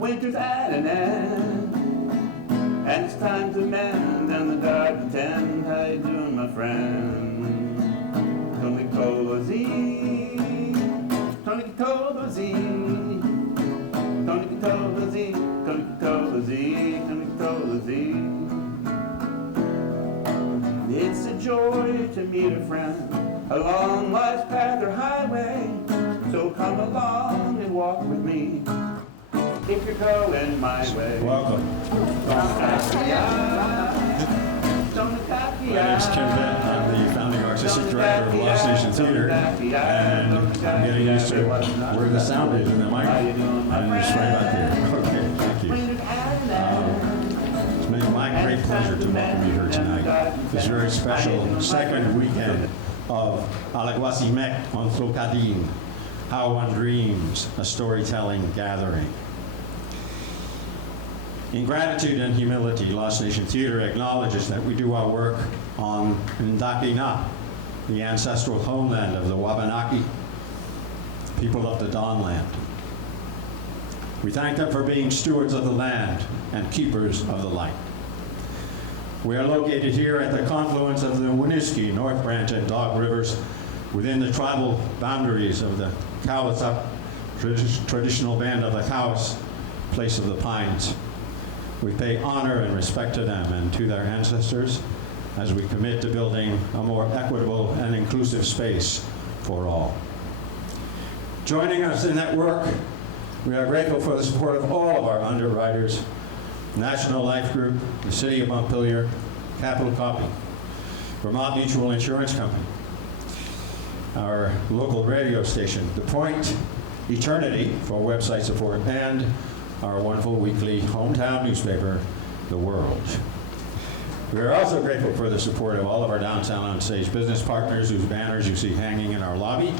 Winter's at an end, and it's time to mend, and the dark pretend. How you doing, my friend? Tony Colosi, Tony Colosi, Tony Colosi, Tony Colosi, Tony Colosi. It's a joy to meet a friend along life's path or highway. So come along and walk with me if you're going my way. Welcome. My name's Ken Bent. I'm the founding artistic director of Lost Nation Theater, and I'm getting used to where the sound is in the mic. And it's right back here. Okay, thank you. It's my great pleasure to welcome you here tonight. This very special second weekend of Alaguasimek on Tlocadin, How One Dreams, a storytelling gathering. In gratitude and humility, Lost Nation Theater acknowledges that we do our work on Ndakina, the ancestral homeland of the Wabanaki, people of the Dawnland. We thank them for being stewards of the land and keepers of the light. We are located here at the confluence of the Winooski, North Branch, and Dog Rivers within the tribal boundaries of the Kawasap, traditional band of the Kawas, place of the pines. We pay honor and respect to them and to their ancestors as we commit to building a more equitable and inclusive space for all. Joining us in that work, we are grateful for the support of all of our underwriters, National Life Group, the City of Montpelier, Capital Copy, Vermont Mutual Insurance Company, our local radio station, The Point, Eternity for website support, and our wonderful weekly hometown newspaper, The World. We are also grateful for the support of all of our downtown on stage business partners whose banners you see hanging in our lobby,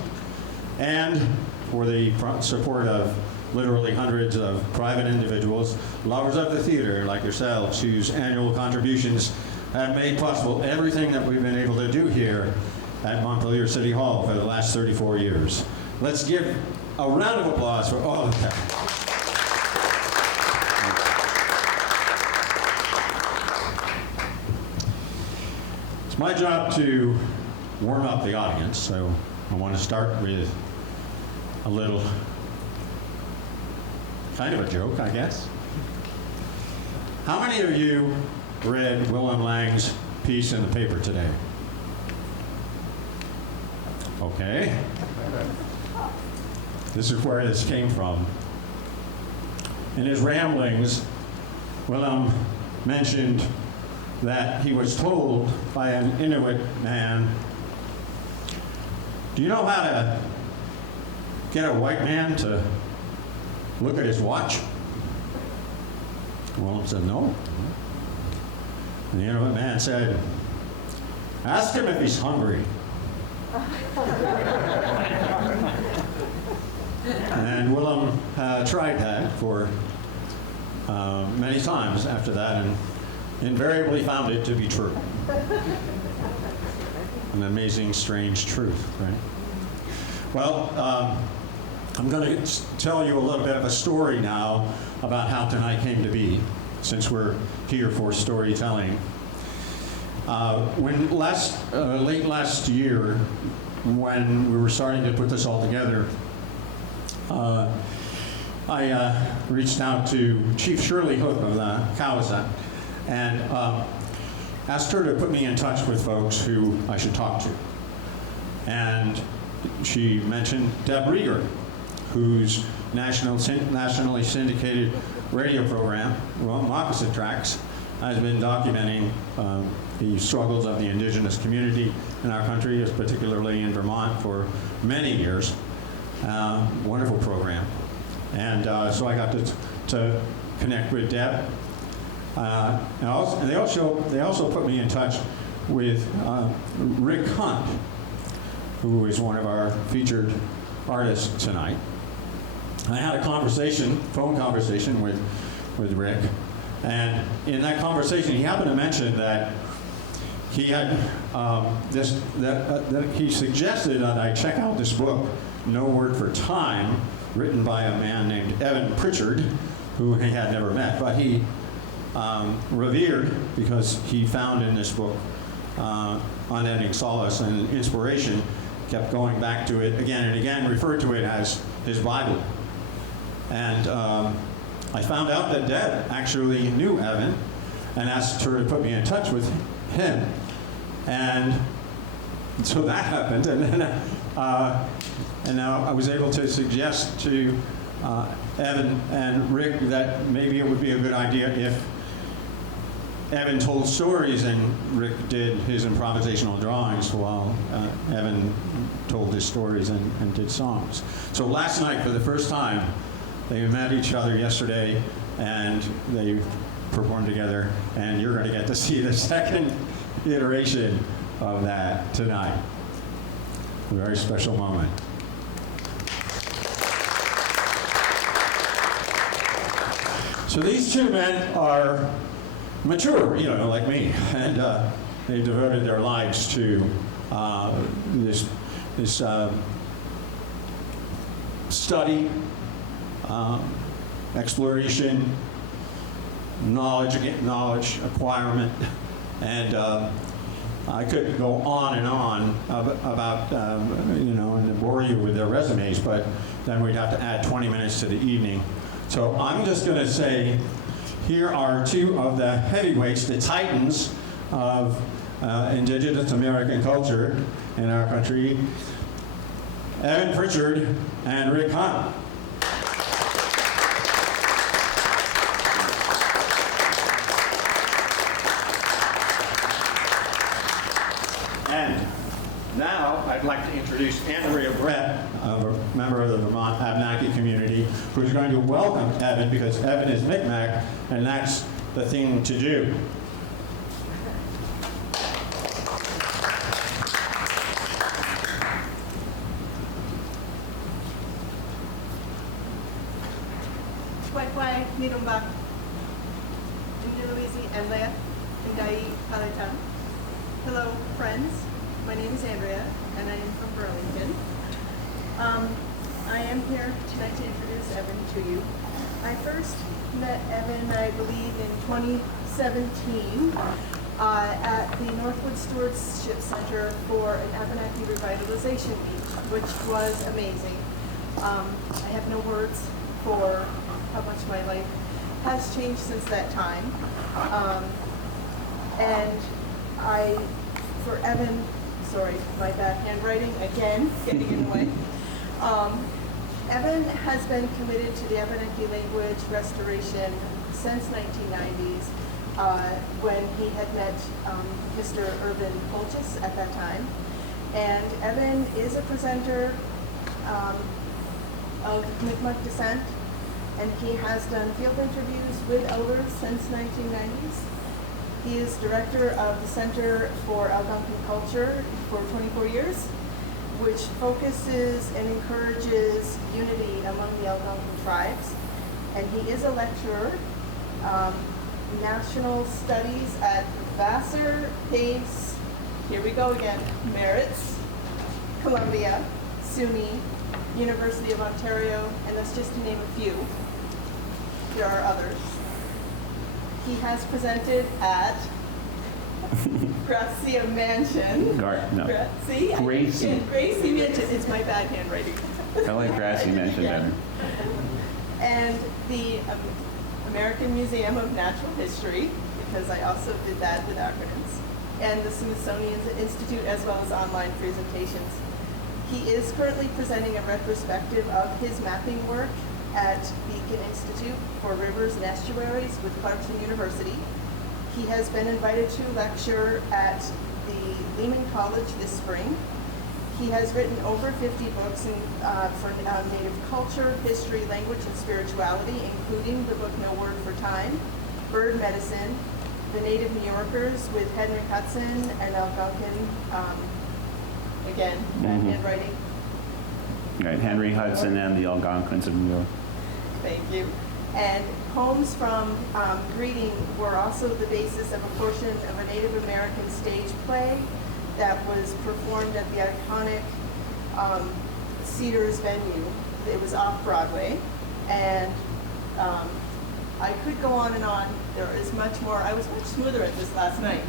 and for the support of literally hundreds of private individuals, lovers of the theater like yourselves, whose annual contributions have made possible everything that we've been able to do here at Montpelier City Hall for the last 34 years. Let's give a round of applause for all of them. It's my job to warm up the audience, so I want to start with a little kind of a joke, I guess. How many of you read Willem Lang's piece in the paper today? Okay. This is where this came from. In his ramblings, Willem mentioned that he was told by an Inuit man, do you know how to get a white man to look at his watch? Willem said, no. And the Inuit man said, ask him if he's hungry. And Willem tried that for many times after that, and invariably found it to be true. An amazing, strange truth, right? Well, I'm going to tell you a little bit of a story now about how tonight came to be, since we're here for storytelling. When late last year, when we were starting to put this all together, I reached out to Chief Shirley Hook of the Kawasap and asked her to put me in touch with folks who I should talk to. And she mentioned Deb Rieger, whose nationally syndicated radio program, Opposite Tracks, has been documenting the struggles of the indigenous community in our country, particularly in Vermont, for many years. Wonderful program. And so I got to connect with Deb. And they also put me in touch with Rick Hunt, who is one of our featured artists tonight. I had a phone conversation with Rick, and in that conversation, he happened to mention that he had that he suggested that I check out this book, No Word for Time, written by a man named Evan Pritchard, who he had never met, but he revered because he found in this book unending solace and inspiration, kept going back to it again and again, referred to it as his Bible. And I found out that Deb actually knew Evan and asked her to put me in touch with him. And so that happened, and then and now I was able to suggest to Evan and Rick that maybe it would be a good idea if Evan told stories and Rick did his improvisational drawings while Evan told his stories and did songs. So last night, for the first time, they met each other yesterday and they performed together, and you're going to get to see the second iteration of that tonight. A very special moment. So these two men are mature, you know, like me, and they devoted their lives to this study, exploration, knowledge acquirement, and I could go on and on about, you know, and bore you with their resumes, but then we'd have to add 20 minutes to the evening. So I'm just going to say, here are two of the heavyweights, the titans of indigenous American culture in our country, Evan Pritchard and Rick Hunt. And now I'd like to introduce Andrea Brett, a member of the Vermont Wabanaki community, who's going to welcome Evan because Evan is Micmac, and that's the thing to do. Kwai Nirumbak, Louisiana, Indai Palaitan. Hello, friends. My name is Andrea, and I am from Burlington. I am here tonight to introduce Evan to you. I first met Evan, I believe, in 2017 at the Northwood Stewardship Center for an Abenaki Revitalization Week, which was amazing. I have no words for how much my life has changed since that time. And for Evan, sorry, my bad handwriting, again, getting in the way. Evan has been committed to the Abenaki language restoration since 1990s, when he had met Mr. Evan Pritchard at that time. And Evan is a presenter of Mi'kmaq descent, and he has done field interviews with elders since 1990s. He is director of the Center for Algonquin Culture for 24 years, which focuses and encourages unity among the Algonquin tribes. And he is a lecturer, National Studies at Vassar, Pace, here we go again, Merritt's, Columbia, SUNY, University of Ontario, and that's just to name a few. There are others. He has presented at Gracia Mansion. Gracie Mansion. It's my bad handwriting. I like Gracie Mansion better. And the American Museum of Natural History, because I also did that with acronyms, and the Smithsonian Institute, as well as online presentations. He is currently presenting a retrospective of his mapping work at Beacon Institute for Rivers and Estuaries with Clarkson University. He has been invited to lecture at the Lehman College this spring. He has written over 50 books for Native culture, history, language, and spirituality, including the book No Word for Time, Bird Medicine, The Native New Yorkers with Henry Hudson and Algonquin, again, handwriting. Right, Henry Hudson and the Algonquins of New York. Thank you. And poems from Greeting were also the basis of a portion of a Native American stage play that was performed at the iconic Cedars venue. It was off Broadway, and on and on. There is much more. I was much smoother at this last night.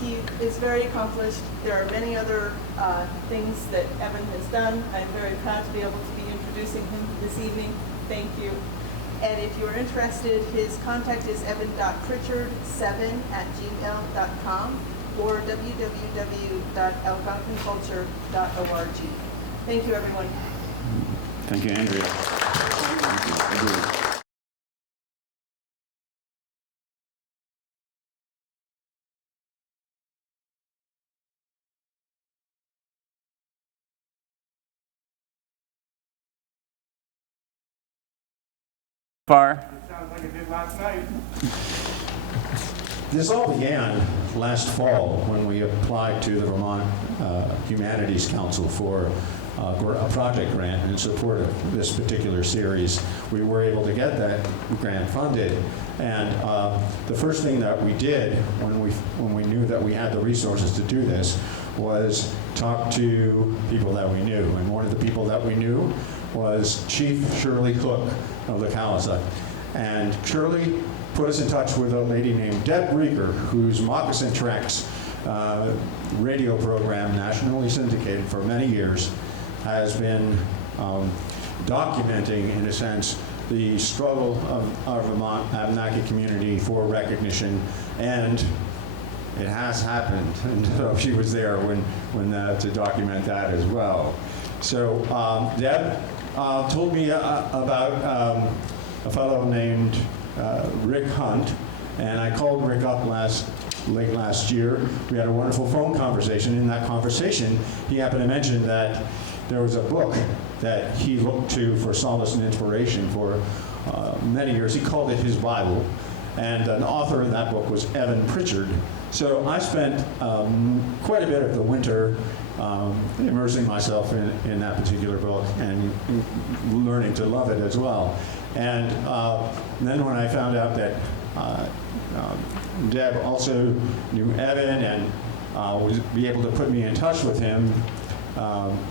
He is very accomplished. There are many other things that Evan has done. I'm very proud to be able to be introducing him this evening. Thank you. And if you're interested, his contact is evan.pritchard7@gmail.com or www.algonquinculture.org. Thank you, everyone. Thank you, Andrea. Far. Sounds like it did last night. This all began last fall when we applied to the Vermont Humanities Council for a project grant in support of this particular series. We were able to get that grant funded, and the first thing that we did when we knew that we had the resources to do this was talk to people that we knew. And one of the people that we knew was Chief Shirley Cook of the Kalasuk. And Shirley put us in touch with a lady named Deb Rieger, whose Moccasin Tracks radio program, nationally syndicated for many years, has been documenting, in a sense, the struggle of our Vermont Abenaki community for recognition, and it has happened. And so she was there to document that as well. So Deb told me about a fellow named Rick Hunt, and I called Rick up late last year. We had a wonderful phone conversation. In that conversation, he happened to mention that there was a book that he looked to for solace and inspiration for many years. He called it his Bible, and an author of that book was Evan Pritchard. So I spent quite a bit of the winter immersing myself in that particular book and learning to love it as well. And then when I found out that Deb also knew Evan and would be able to put me in touch with him,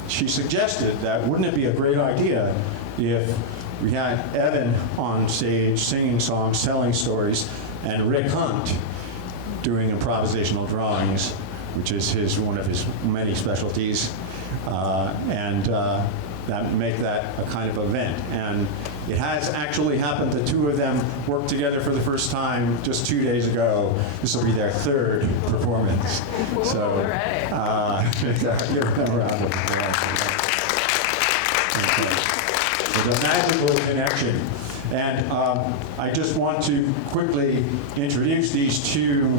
she suggested that wouldn't it be a great idea if we had Evan on stage singing songs, telling stories, and Rick Hunt doing improvisational drawings, which is one of his many specialties, and that make that a kind of event. And it has actually happened. The two of them worked together for the first time just 2 days ago. This will be their third performance. So, all right. Give them a round of applause. It's a magical connection. And I just want to quickly introduce these two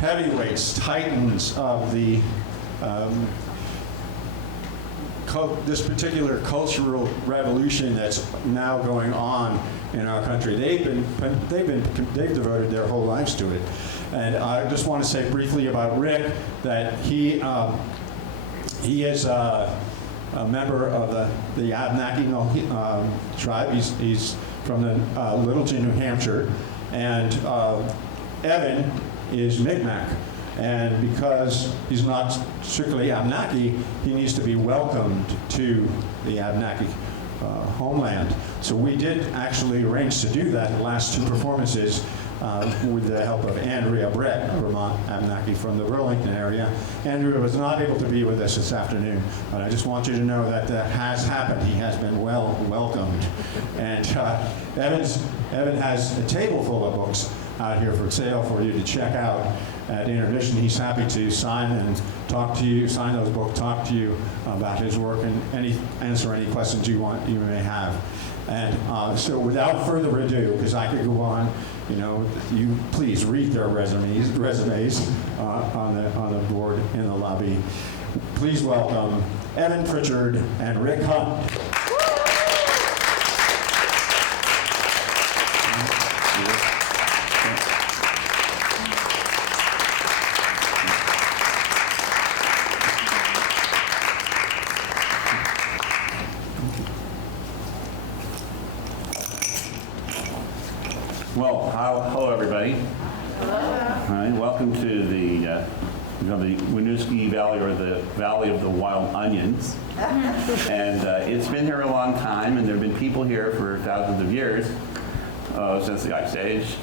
heavyweights, titans of the this particular cultural revolution that's now going on in our country. They've devoted their whole lives to it. And I just want to say briefly about Rick that he is a member of the Wabanaki tribe. He's from Littleton, New Hampshire, and Evan is Mi'kmaq. And because he's not strictly Abenaki, he needs to be welcomed to the Abenaki homeland. So we did actually arrange to do that the last two performances with the help of Andrea Brett, a Vermont Abenaki from the Burlington area. Andrea was not able to be with us this afternoon, but I just want you to know that that has happened. He has been well welcomed. And Evan has a table full of books out here for sale for you to check out at intermission. He's happy to sign and talk to you, sign those books, talk to you about his work, and answer any questions you may have. And so without further ado, because I could go on, you please read their resumes on the board in the lobby. Please welcome Evan Pritchard and Rick Hunt. Well, hello everybody. Hello. Hi, welcome to the Winooski Valley, or the Valley of the Wild Onions. And it's been here a long time, and there have been people here for thousands of years. since the Ice Age,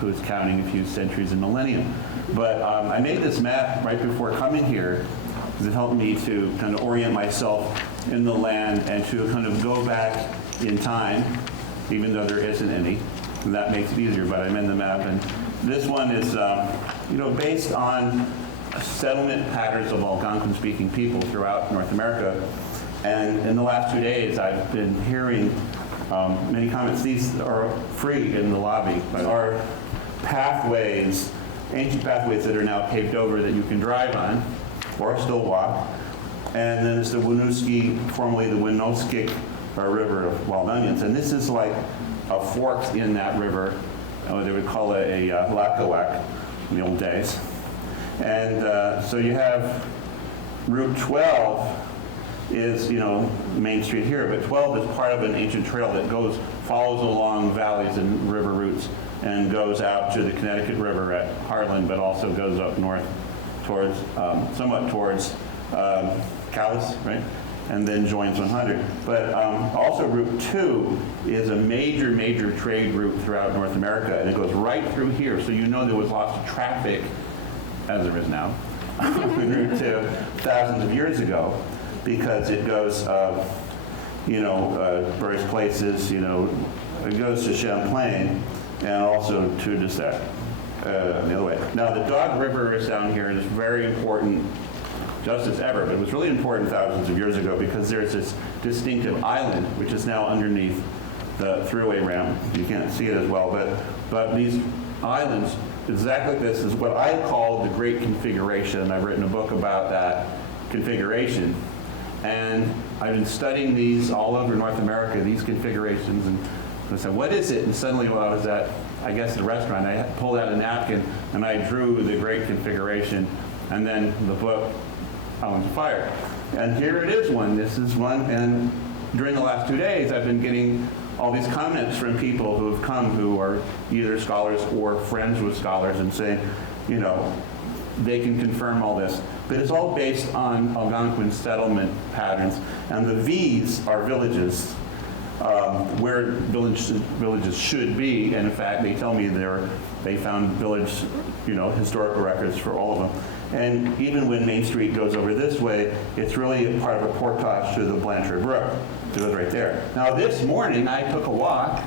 who's counting a few centuries and millennium. But I made this map right before coming here because it helped me to kind of orient myself in the land and to kind of go back in time, even though there isn't any. And that makes it easier, but I'm in the map. And this one is, based on settlement patterns of Algonquin-speaking people throughout North America. And in the last 2 days, I've been hearing many comments. These are free in the lobby, but are pathways, ancient pathways that are now paved over that you can drive on or still walk. And then it's the Winooski, formerly the Winooskik River of Wild Onions. And this is like a fork in that river. They would call it a Lackawack in the old days. And so you have Route 12 is, Main Street here, but 12 is part of an ancient trail that follows along valleys and river routes and goes out to the Connecticut River at Harlan, but also goes up north towards, somewhat towards Calais, right? And then joins 100. But also Route 2 is a major, major trade route throughout North America, and it goes right through here. So there was lots of traffic, as there is now, on Route 2 thousands of years ago, because it goes, various places, it goes to Champlain and also to Dessert, the other way. Now, the Dog River is down here and it's very important, just as ever, but it was really important thousands of years ago because there's this distinctive island, which is now underneath the thruway ramp. You can't see it as well, but these islands, exactly like this, is what I call the Great Configuration. I've written a book about that configuration. And I've been studying these all over North America, these configurations, and I said, what is it? And suddenly while I was at, I guess, the restaurant, I pulled out a napkin and I drew the Great Configuration, and then the book, Islands of Fire. And here it is one. This is one, and during the last 2 days, I've been getting all these comments from people who have come who are either scholars or friends with scholars and saying, they can confirm all this. But it's all based on Algonquin settlement patterns. And the V's are villages, where villages should be. And in fact, they tell me they found village, historical records for all of them. And even when Main Street goes over this way, it's really a part of a portage to the Blanchard Brook. It goes right there. Now this morning, I took a walk,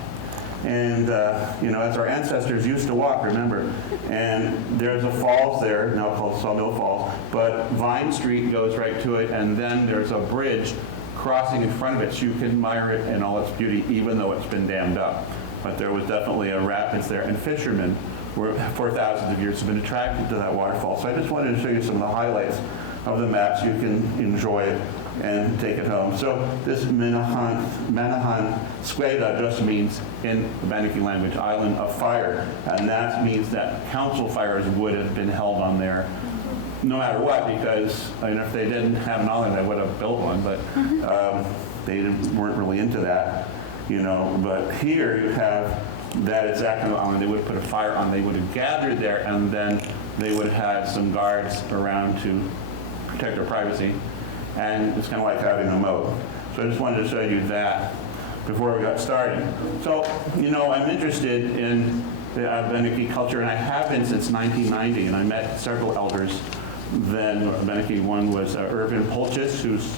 and as our ancestors used to walk, remember, and there's a falls there, now called Sawmill Falls, but Vine Street goes right to it, and then there's a bridge crossing in front of it, so you can admire it in all its beauty, even though it's been dammed up. But there was definitely a rapids there, and fishermen for thousands of years have been attracted to that waterfall. So I just wanted to show you some of the highlights of the maps. You can enjoy it and take it home. So this Manahan Squeda just means, in the Wabanaki language, island of fire. And that means that council fires would have been held on there no matter what, because if they didn't have an island, they would have built one, but they weren't really into that, But here you have that exact kind of island. They would have put a fire on, they would have gathered there, and then they would have had some guards around to protect their privacy. And it's kind of like having a moat. So I just wanted to show you that before we got started. So, I'm interested in the Wabanaki culture, and I have been since 1990, and I met several elders then. Wabanaki. One was Evan Pritchard, who's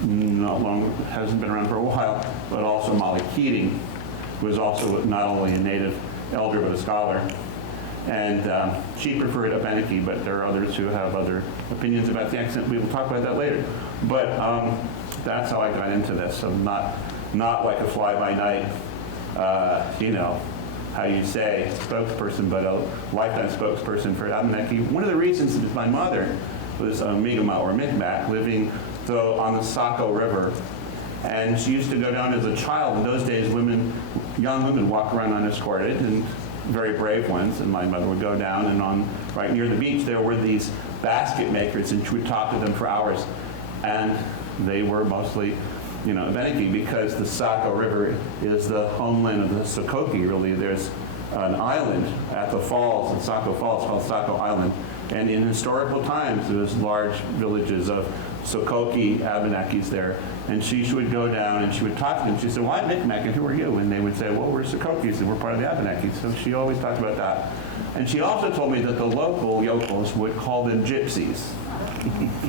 hasn't been around for a while, but also Molly Keating, who is also not only a native elder, but a scholar. And she preferred Wabanaki, but there are others who have other opinions about the accent. We will talk about that later. But that's how I got into this. I'm not like a fly-by-night, how you say, spokesperson, but a lifetime spokesperson for Wabanaki. One of the reasons is my mother was a Mi'kmaq or Micmac living on the Saco River. And she used to go down as a child. In those days, young women walked around unescorted, and very brave ones, and my mother would go down, and right near the beach there were these basket makers, and she would talk to them for hours. And they were mostly, Wabanaki, because the Saco River is the homeland of the Sokoki, really. There's an island at the falls, the Saco Falls, called Saco Island. And in historical times, there was large villages of Sokoke Abenakis there, and she would go down and she would talk to them. She said, well, I'm Micmac, and who are you? And they would say, well, we're Sokokes, and we're part of the Abenakis. So she always talked about that. And she also told me that the local yokels would call them gypsies.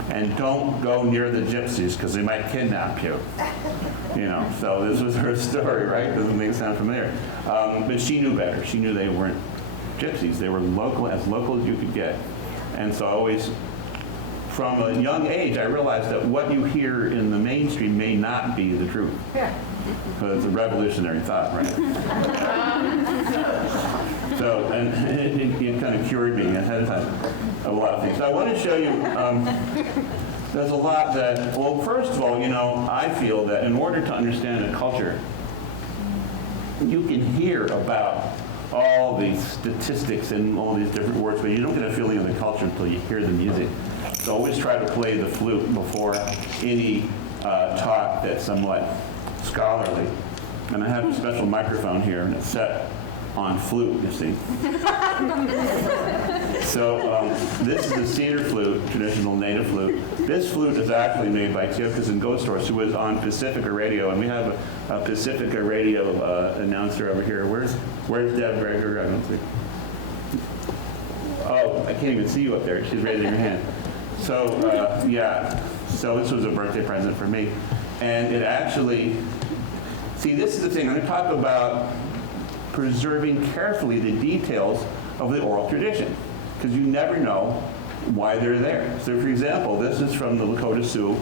And don't go near the gypsies because they might kidnap you. You know, so this was her story, right? Doesn't make it sound familiar. But she knew better. She knew they weren't gypsies. They were as local as you could get. And so I always, from a young age, I realized that what you hear in the mainstream may not be the truth. But it's a revolutionary thought, right? So, and it kind of cured me ahead of time of a lot of things. So I want to show you, there's a lot that, well, first of all, you know, I feel that in order to understand a culture, you can hear about all these statistics and all these different words, but you don't get a feeling of the culture until you hear the music. So always try to play the flute before any talk that's somewhat scholarly. And I have a special microphone here, and it's set on flute, you see. So this is a cedar flute, traditional native flute. This flute is actually made by Tiokas and Ghost Horse, who was on Pacifica Radio, and we have a Pacifica Radio announcer over here. Where's Deb Greger? I don't see. Oh, I can't even see you up there. She's raising her hand. So yeah, so this was a birthday present for me. And it actually, see, this is the thing. I'm going to talk about preserving carefully the details of the oral tradition, because you never know why they're there. So for example, this is from the Lakota Sioux,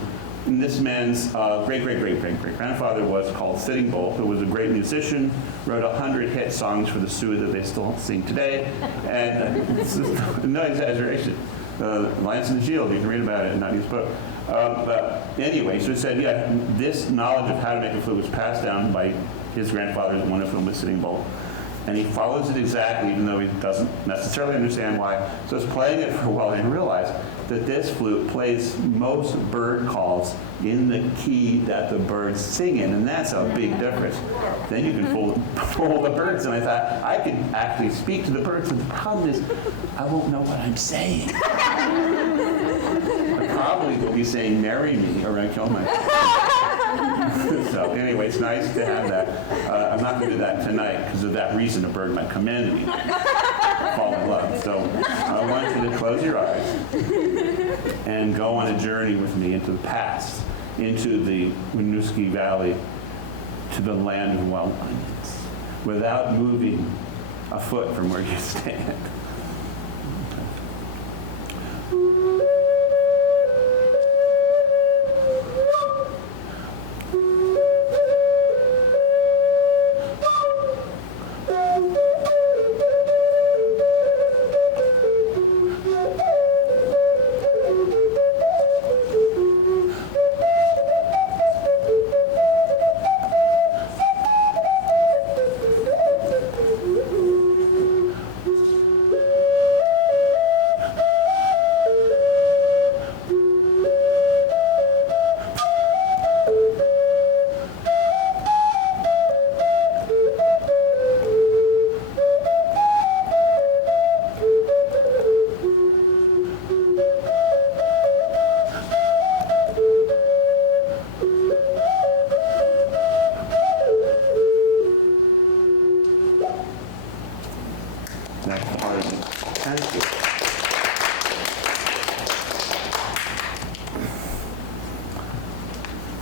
and this man's great-great-great-great-great-grandfather was called Sitting Bull, who was a great musician, wrote 100 hit songs for the Sioux that they still sing today, and this is no exaggeration. Lance and the Shield, you can read about it in his book. But anyway, so it said, yeah, this knowledge of how to make a flute was passed down by his grandfather, one of whom was Sitting Bull. And he follows it exactly, even though he doesn't necessarily understand why. So he's playing it for a while and realized that this flute plays most bird calls in the key that the birds sing in, and that's a big difference. Then you can fool the birds, and I thought, I could actually speak to the birds, and the problem is, I won't know what I'm saying. I probably will be saying, marry me, or I kill myself. So anyway, it's nice to have that. I'm not going to do that tonight because of that reason. A bird might come in and fall in love. So I want you to close your eyes and go on a journey with me into the past, into the Winooski Valley, to the land of wild onions, without moving a foot from where you stand.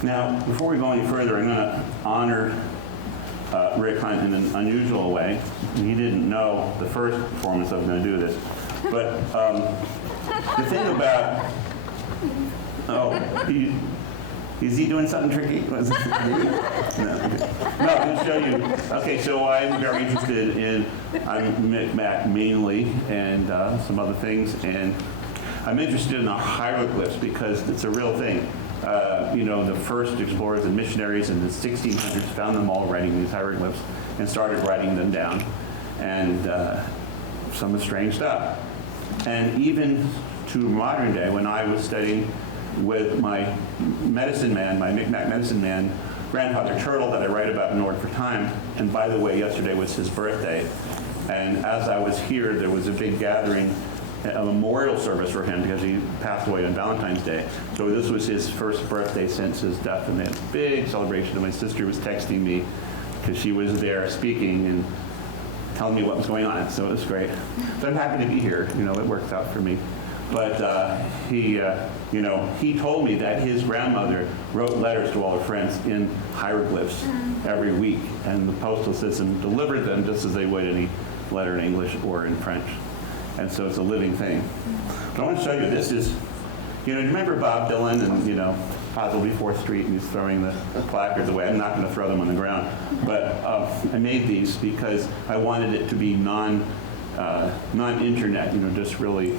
Now, before we go any further, I'm going to honor Rick Hunt in an unusual way. He didn't know the first performance I was going to do this. But the thing about, is he doing something tricky? No, I'm going to show you. Okay, so I'm very interested in, I'm Micmac mainly, and some other things, and I'm interested in the hieroglyphs because it's a real thing. You know, the first explorers and missionaries in the 1600s found them all writing these hieroglyphs and started writing them down, and some strange stuff. And even to modern day, when I was studying with my medicine man, my Micmac medicine man, grandfather Turtle, that I write about in Order for Time, and by the way, yesterday was his birthday, and as I was here, there was a big gathering, a memorial service for him because he passed away on Valentine's Day. So this was his first birthday since his death, and they had a big celebration. And my sister was texting me because she was there speaking and telling me what was going on, so it was great. So I'm happy to be here. You know, it worked out for me. But he told me that his grandmother wrote letters to all her friends in hieroglyphs every week, and the postal system delivered them just as they would any letter in English or in French. And so it's a living thing. But I want to show you, this is, you know, remember Bob Dylan and, you know, possibly 4th Street, and he's throwing the placards away. I'm not going to throw them on the ground. But I made these because I wanted it to be non-internet, you know, just really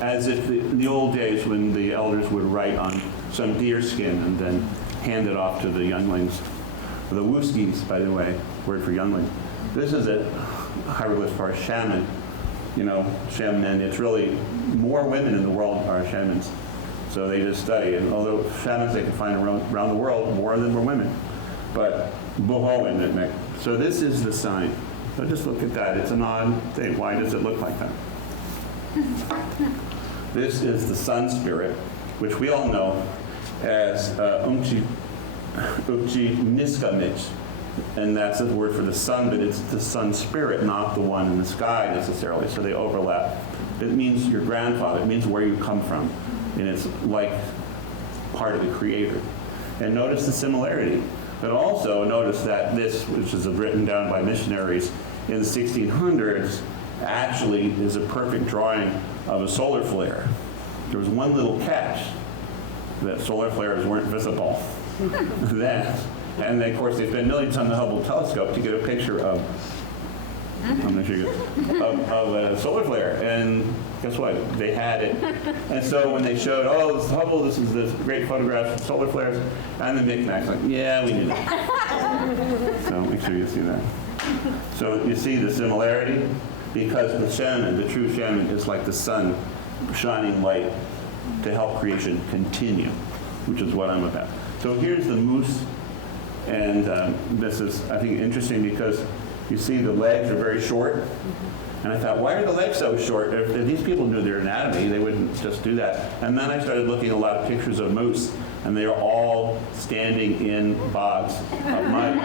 as if in the old days when the elders would write on some deer skin and then hand it off to the younglings. The wooskies, by the way, word for youngling. This is a hieroglyph for a shaman. You know, shaman, it's really more women in the world are shamans. So they just study, and although shamans they can find around the world, more of them were women. But boho, so this is the sign. So just look at that. It's an odd thing. Why does it look like that? This is the sun spirit, which we all know as Niskamic, and that's the word for the sun, but it's the sun spirit, not the one in the sky necessarily, so they overlap. It means your grandfather. It means where you come from, and it's like part of the creator. And notice the similarity. But also notice that this, which is written down by missionaries in the 1600s, actually is a perfect drawing of a solar flare. There was one little catch, that solar flares weren't visible then. And then, of course, they spent millions on the Hubble telescope to get a picture of, I'm going to show you, of a solar flare. And guess what? They had it. And so when they showed, oh, this is Hubble, this is this great photograph of solar flares, and the Micmacs like, yeah, we knew that. So make sure you see that. So you see the similarity? Because the shaman, the true shaman, is like the sun shining light to help creation continue, which is what I'm about. So here's the moose. And this is, I think, interesting because you see the legs are very short. And I thought, why are the legs so short? If these people knew their anatomy, they wouldn't just do that. And then I started looking at a lot of pictures of moose, and they are all standing in bogs of mud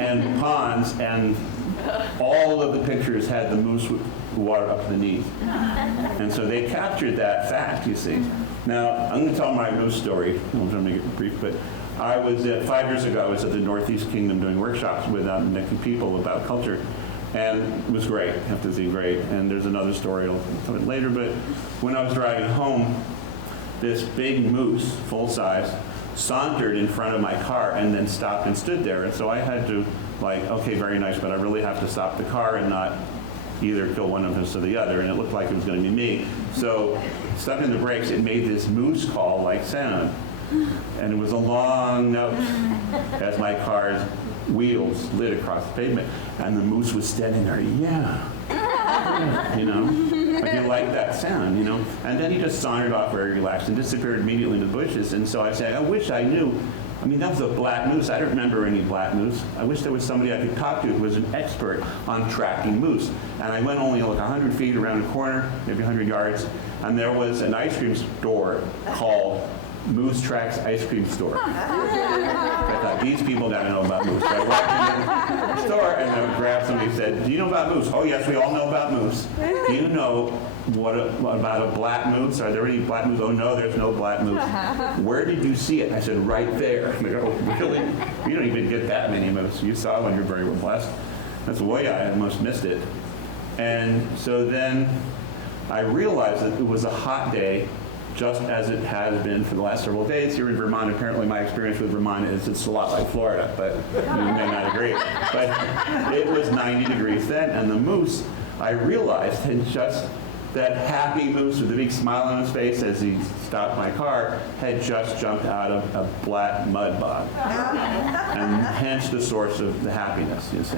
and ponds, and all of the pictures had the moose with water up to the knees. And so they captured that fact, you see. Now, I'm going to tell my moose story. I'm going to make it brief, but I was 5 years ago, I was at the Northeast Kingdom doing workshops with Native people about culture, and it was great. I have to say great. And there's another story I'll tell it later, but when I was driving home, this big moose, full size, sauntered in front of my car and then stopped and stood there. And so I had to, like, okay, very nice, but I really have to stop the car and not either kill one of us or the other, and it looked like it was going to be me. So stepping the brakes, it made this moose call-like sound. And it was a long note as my car's wheels slid across the pavement. And the moose was standing there, yeah, you know, like you like that sound, you know. And then he just sauntered off very relaxed and disappeared immediately into the bushes. And so I said, I wish I knew. I mean, that was a black moose. I don't remember any black moose. I wish there was somebody I could talk to who was an expert on tracking moose. And I went only like 100 feet around the corner, maybe 100 yards, and there was an ice cream store called Moose Tracks Ice Cream Store. I thought, these people gotta know about moose. So I walked into the store and I would grab somebody and said, do you know about moose? Oh yes, we all know about moose. Do you know what about a black moose? Are there any black moose? Oh no, there's no black moose. Where did you see it? I said, right there. And they go, oh, really? You don't even get that many moose. You saw one, you're very blessed. That's why I almost missed it. And so then I realized that it was a hot day, just as it has been for the last several days here in Vermont. Apparently my experience with Vermont is it's a lot like Florida, but you may not agree. But it was 90 degrees then, and the moose, I realized, had just, that happy moose with a big smile on his face as he stopped my car, had just jumped out of a black mud bog. And hence the source of the happiness, you see.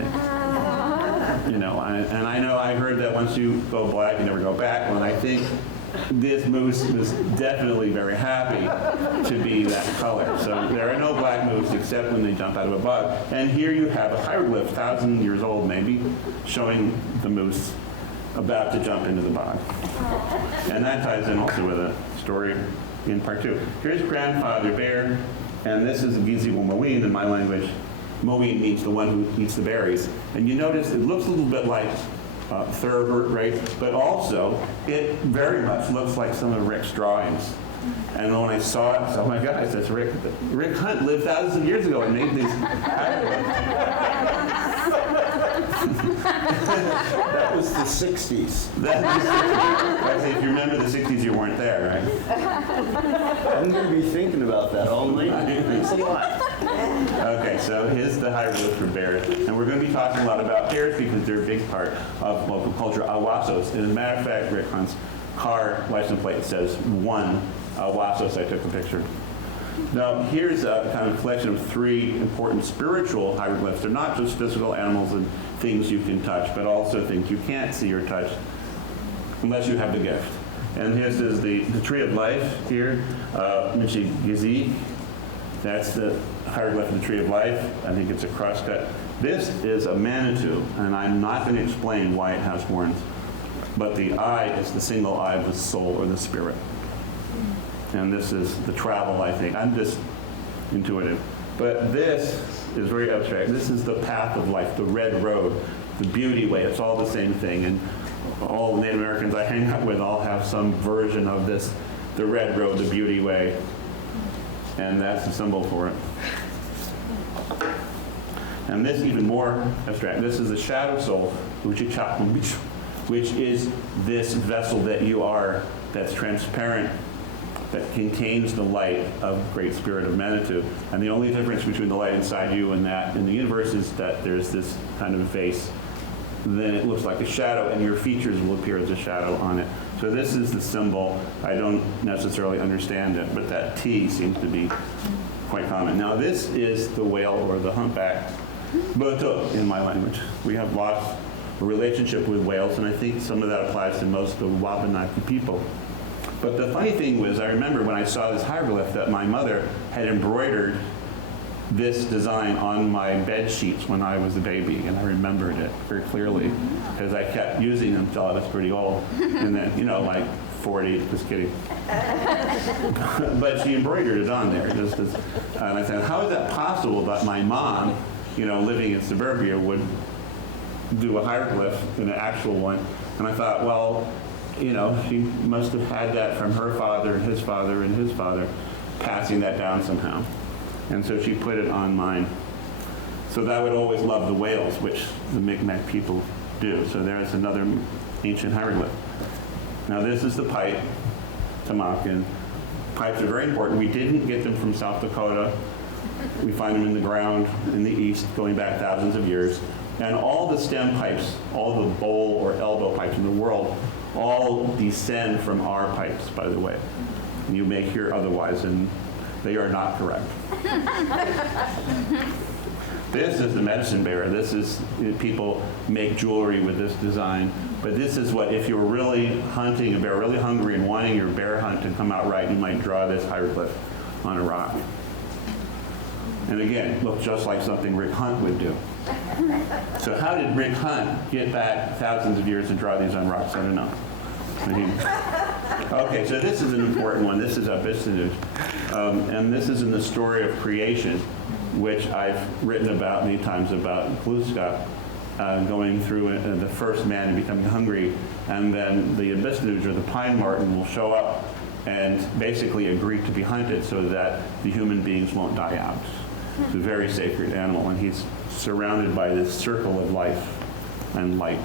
You know, and I know I heard that once you go black, you never go back. Well, I think this moose was definitely very happy to be that color. So there are no black moose except when they jump out of a bog. And here you have a hieroglyph, 1,000 years old maybe, showing the moose about to jump into the bog. And that ties in also with a story in part 2. Here's Grandfather Bear, and this is Gizibo Moween in my language. Moween means the one who eats the berries. And you notice it looks a little bit like Thurber, right? But also, it very much looks like some of Rick's drawings. And when I saw it, I said, oh my gosh, that's Rick. Rick Hunt lived thousands of years ago and made these That was the 60s. If you remember the 60s, you weren't there, right? I'm going to be thinking about that all night. Thanks a lot. Okay, so here's the hieroglyph for bears. And we're going to be talking a lot about bears because they're a big part of local culture. Awasos. And as a matter of fact, Rick Hunt's car license plate says 1 Awasos. I took a picture. Now, here's a kind of collection of 3 important spiritual hieroglyphs. They're not just physical animals and things you can touch, but also things you can't see or touch unless you have the gift. And this is the tree of life here, Michi Gizi. That's the hieroglyph of the tree of life. I think it's a crosscut. This is a manitou, and I'm not going to explain why it has horns, but the eye is the single eye of the soul or the spirit. And this is the travel, I think. I'm just intuitive. But this is very abstract. This is the path of life, the red road, the beauty way. It's all the same thing. And all the Native Americans I hang out with all have some version of this, the red road, the beauty way. And that's the symbol for it. And this even more abstract. This is the shadow soul, which is this vessel that you are, that's transparent, that contains the light of Great Spirit of Manitou. And the only difference between the light inside you and that in the universe is that there's this kind of vase. Then it looks like a shadow, and your features will appear as a shadow on it. So this is the symbol. I don't necessarily understand it, but that T seems to be quite common. Now this is the whale or the humpback, boto in my language. We have lost a relationship with whales, and I think some of that applies to most of the Wabanaki people. But the funny thing was, I remember when I saw this hieroglyph that my mother had embroidered this design on my bed sheets when I was a baby, and I remembered it very clearly because I kept using them until I was pretty old, and then, you know, like 40, just kidding. But she embroidered it on there, just as, and I said, how is that possible that my mom, you know, living in suburbia would do a hieroglyph in an actual one? And I thought, well, you know, she must have had that from her father and his father and his father, passing that down somehow. And so she put it on mine. So that would always love the whales, which the Mi'kmaq people do. So there's another ancient hieroglyph. Now this is the pipe, Tamakan. Pipes are very important. We didn't get them from South Dakota. We find them in the ground in the east, going back thousands of years. And all the stem pipes, all the bowl or elbow pipes in the world, all descend from our pipes, by the way. You may hear otherwise, and they are not correct. This is the medicine bear. This is, people make jewelry with this design. But this is what, if you're really hunting a bear, really hungry and wanting your bear hunt to come out right, you might draw this hieroglyph on a rock. And again, looks just like something Rick Hunt would do. So how did Rick Hunt get back thousands of years and draw these on rocks? I don't know. Okay, so this is an important one. This is Abyssinuj. And this is in the story of creation, which I've written about many times about Glooskap, going through the first man and becoming hungry. And then the Abyssinuj, or the pine marten, will show up and basically agree to be hunted so that the human beings won't die out. It's a very sacred animal, and he's surrounded by this circle of life and light.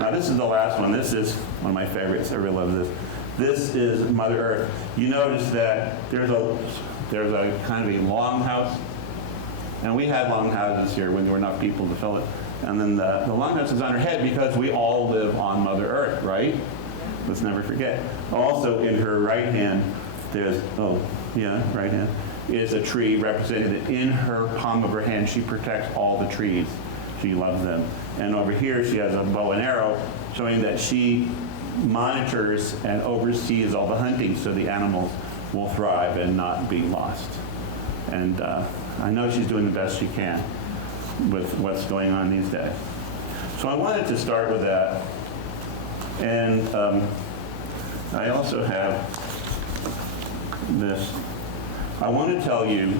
Now this is the last one. This is one of my favorites. I really love this. This is Mother Earth. You notice that there's a kind of a longhouse, and we had longhouses here when there were enough people to fill it. And then the longhouse is on her head because we all live on Mother Earth, right? Let's never forget. Also in her right hand, there's, right hand, is a tree representing that in her palm of her hand she protects all the trees. She loves them. And over here she has a bow and arrow showing that she monitors and oversees all the hunting so the animals will thrive and not be lost. And I know she's doing the best she can with what's going on these days. So I wanted to start with that. And I also have this. I want to tell you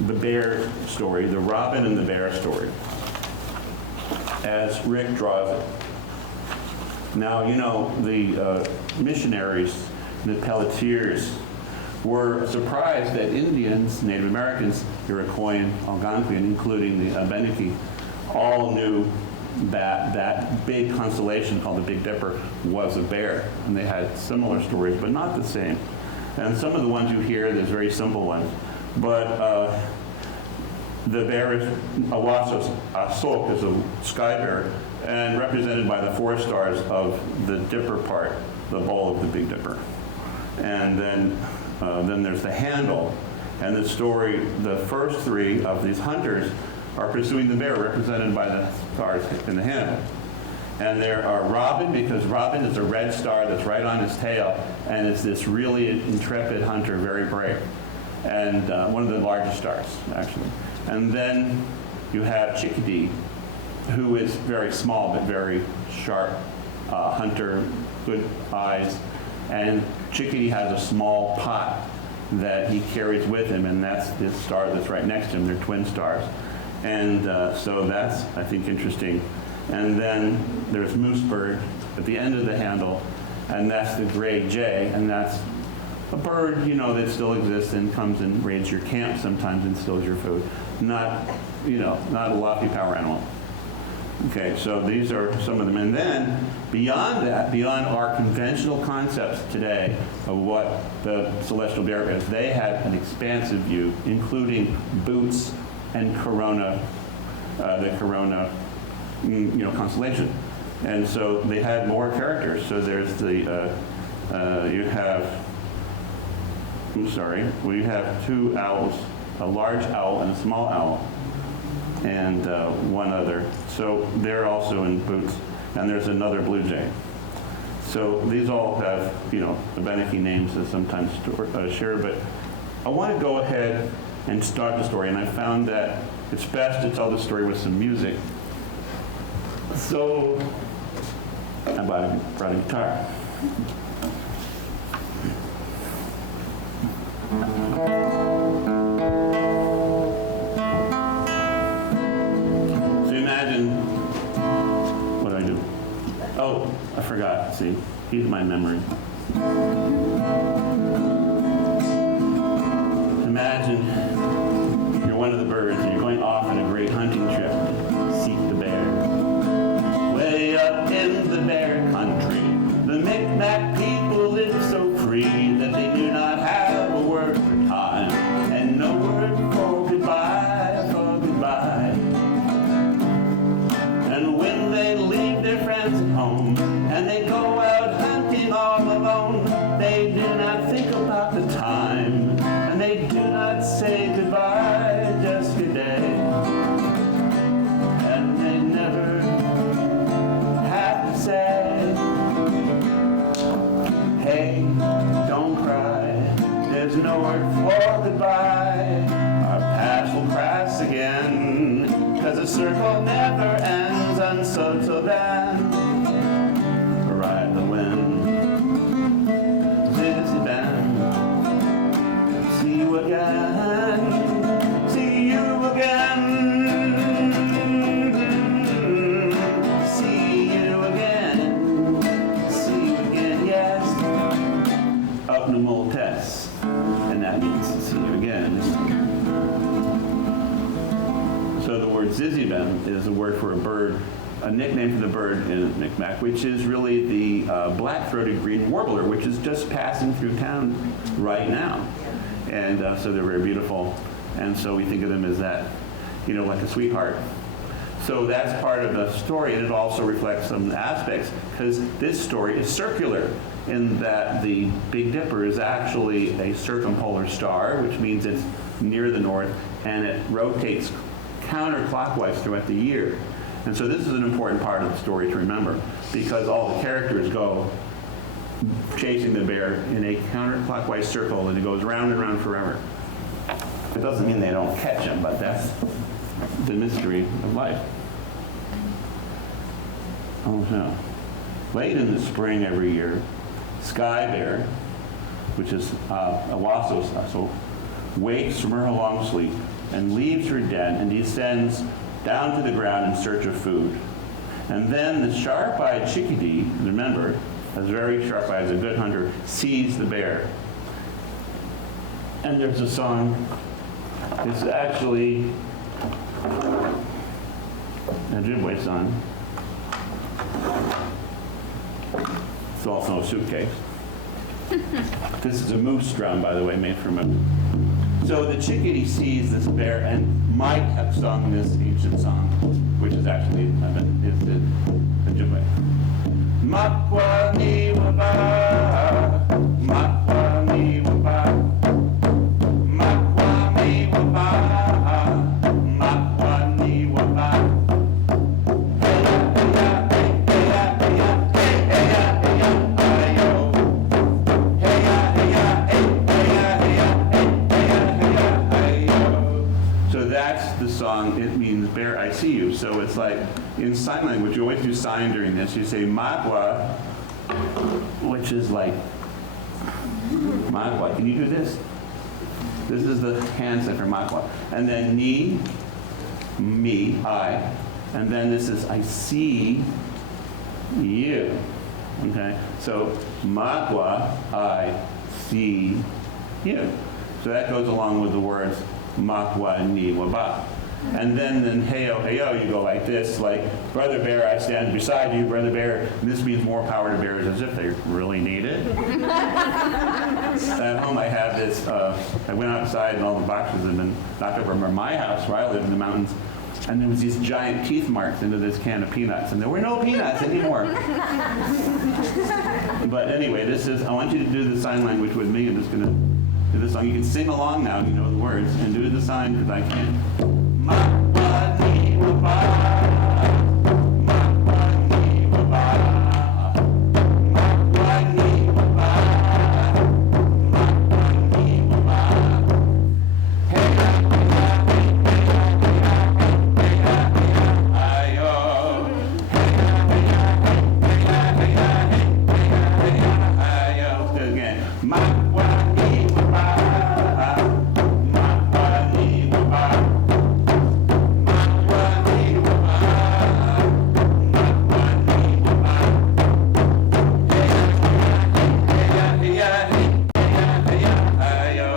the bear story, the robin and the bear story, as Rick draws it. Now, you know, the missionaries, the Pelletiers, were surprised that Indians, Native Americans, Iroquois, and Algonquian, including the Wabanaki, all knew that that big constellation called the Big Dipper was a bear. And they had similar stories, but not the same. And some of the ones you hear, there's very simple ones. But the bear is, Asok is a sky bear, and represented by the 4 stars of the dipper part, the bowl of the Big Dipper. And then there's the handle. And the story, the first 3 of these hunters are pursuing the bear, represented by the stars in the handle. And there are robin, because robin is a red star that's right on his tail, and it's this really intrepid hunter, very brave. And one of the largest stars, actually. And then you have Chickadee, who is very small but very sharp hunter, good eyes. And Chickadee has a small pot that he carries with him, and that's the star that's right next to him. They're twin stars. And so that's, I think, interesting. And then there's Moosebird at the end of the handle, and that's the gray jay, and that's a bird, you know, that still exists and comes and raids your camp sometimes and steals your food. Not, you know, not a lofty power animal. Okay, so these are some of them. And then beyond that, beyond our conventional concepts today of what the celestial bear is, they had an expansive view, including boots and corona, the corona, you know, constellation. And so they had more characters. So there's the, you have, we have 2 owls, a large owl and a small owl, and one other. So they're also in boots, and there's another blue jay. So these all have, you know, Wabanaki names that sometimes share, but I want to go ahead and start the story, and I found that it's best to tell the story with some music. So I brought a guitar. So imagine, what do I do? Oh, I forgot. See, here's my memory. Imagine you're one of the birds and you're going off on a great hunting trip to seek the bear. Way up in the bear country, the Micmac people live so free that they do not have a word for time and no word for goodbye, for goodbye. And when they leave their friends at home and they go out hunting all alone, they do not think about the time and they do not say goodbye, just good day. And they never have to say, hey, don't cry, there's no word for goodbye. Our paths will cross again, 'cause the circle never ends, and so till then, ride the wind. Dizzy bend, see you again, see you again, see you again, yes. Up the Moltes, and that means see you again. So the word zizibem is a word for a bird, a nickname for the bird in Micmac, which is really the black-throated green warbler, which is just passing through town right now. And so they're very beautiful. And so we think of them as that, you know, like a sweetheart. So that's part of the story, and it also reflects some aspects, because this story is circular in that the Big Dipper is actually a circumpolar star, which means it's near the north, and it rotates counterclockwise throughout the year. And so this is an important part of the story to remember, because all the characters go chasing the bear in a counterclockwise circle, and it goes round and round forever. It doesn't mean they don't catch him, but that's the mystery of life. Oh, no. late in the spring every year, Sky Bear, which is a wassail so wakes from her long sleep and leaves her den and descends down to the ground in search of food. And then the sharp-eyed chickadee, remember, as very sharp-eyed as a good hunter, sees the bear. And there's a song. It's actually a Ojibwe song. It's also a suitcase. This is a moose drum, by the way, made from a... So the chickadee sees this bear and might have sung this ancient song, which is actually is the Ojibwe. Makwa ni waba, makwa ni waba, makwa ni waba, makwa ni waba. Song, it means bear, I see you. So it's like in sign language, you always do sign during this. You say magwa, which is like magwa. Can you do this? This is the hand sign for magwa. And then ni, me, I. And then this is I see you. Okay? So magwa, I see you. So that goes along with the words makwa ni waba. And then heyo, heyo, you go like this, like, brother bear, I stand beside you, brother bear. And this means more power to bears as if they really need it. At home I have this, I went outside and all the boxes had been knocked over from my house where I live in the mountains. And there was these giant teeth marks into this can of peanuts, and there were no peanuts anymore. But anyway, this is, I want you to do the sign language with me. I'm just gonna do this song. You can sing along now if you know the words, and do the sign because I can't. Makwa ni waba, makwa ni waba, makwa ni waba, makwa ni waba. Hey ya, hey ya, hey ya, hey ya, ayo.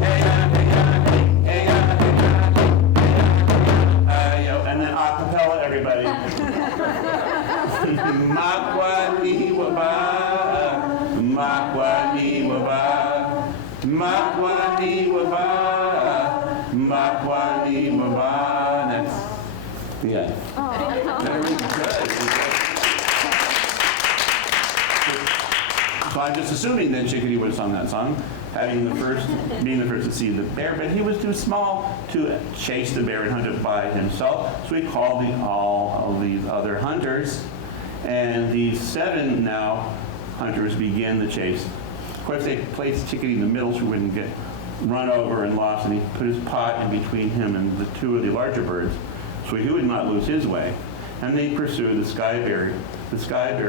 Hey ya, hey ya, hey ya, hey ya, ayo. Let's do it again. Makwa ni waba, makwa ni waba. Yeah. Very good. So I'm just assuming that Chickadee would have sung that song, being the first to see the bear, but he was too small to chase the bear and hunt it by himself. So he called all of these other hunters, and these 7 now hunters begin the chase. Of course, they placed Chickadee in the middle so he wouldn't get run over and lost, and he put his pot in between him and the 2 of the larger birds, so he would not lose his way. And they pursue the sky bear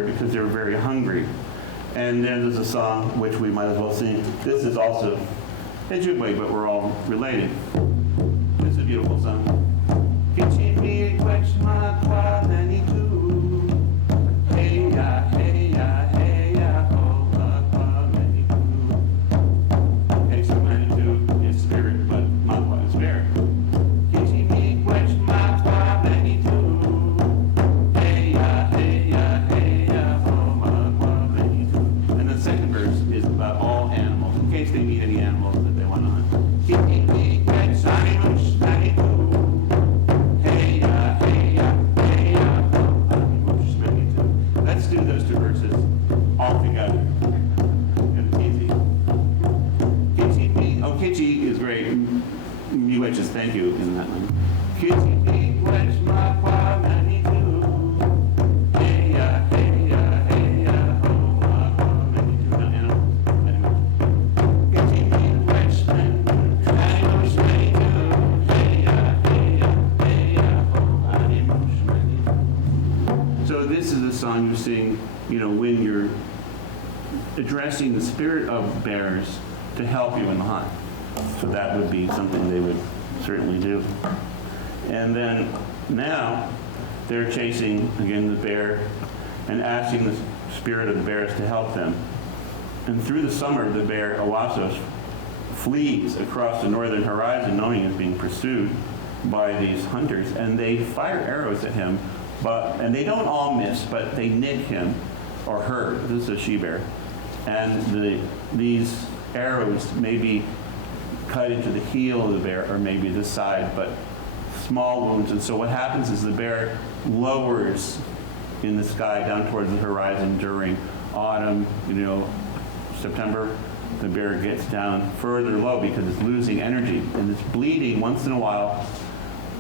because they were very hungry. And then there's a song which we might as well sing. This is also Ojibwe, but we're all related. It's a beautiful song. They meet any animals that they want to hunt. this is a song you sing, when you're addressing the spirit of bears to help you in the hunt. So that would be something they would certainly do. And then now they're chasing, again, the bear and asking the spirit of the bears to help them. And through the summer, the bear, Owasos, flees across the northern horizon knowing he's being pursued by these hunters, and they fire arrows at him, and they don't all miss, but they nick him, or her. This is a she-bear. And these arrows maybe cut into the heel of the bear, or maybe the side, but small wounds. And so what happens is the bear lowers in the sky down towards the horizon during autumn, September. The bear gets down further low because it's losing energy, and it's bleeding once in a while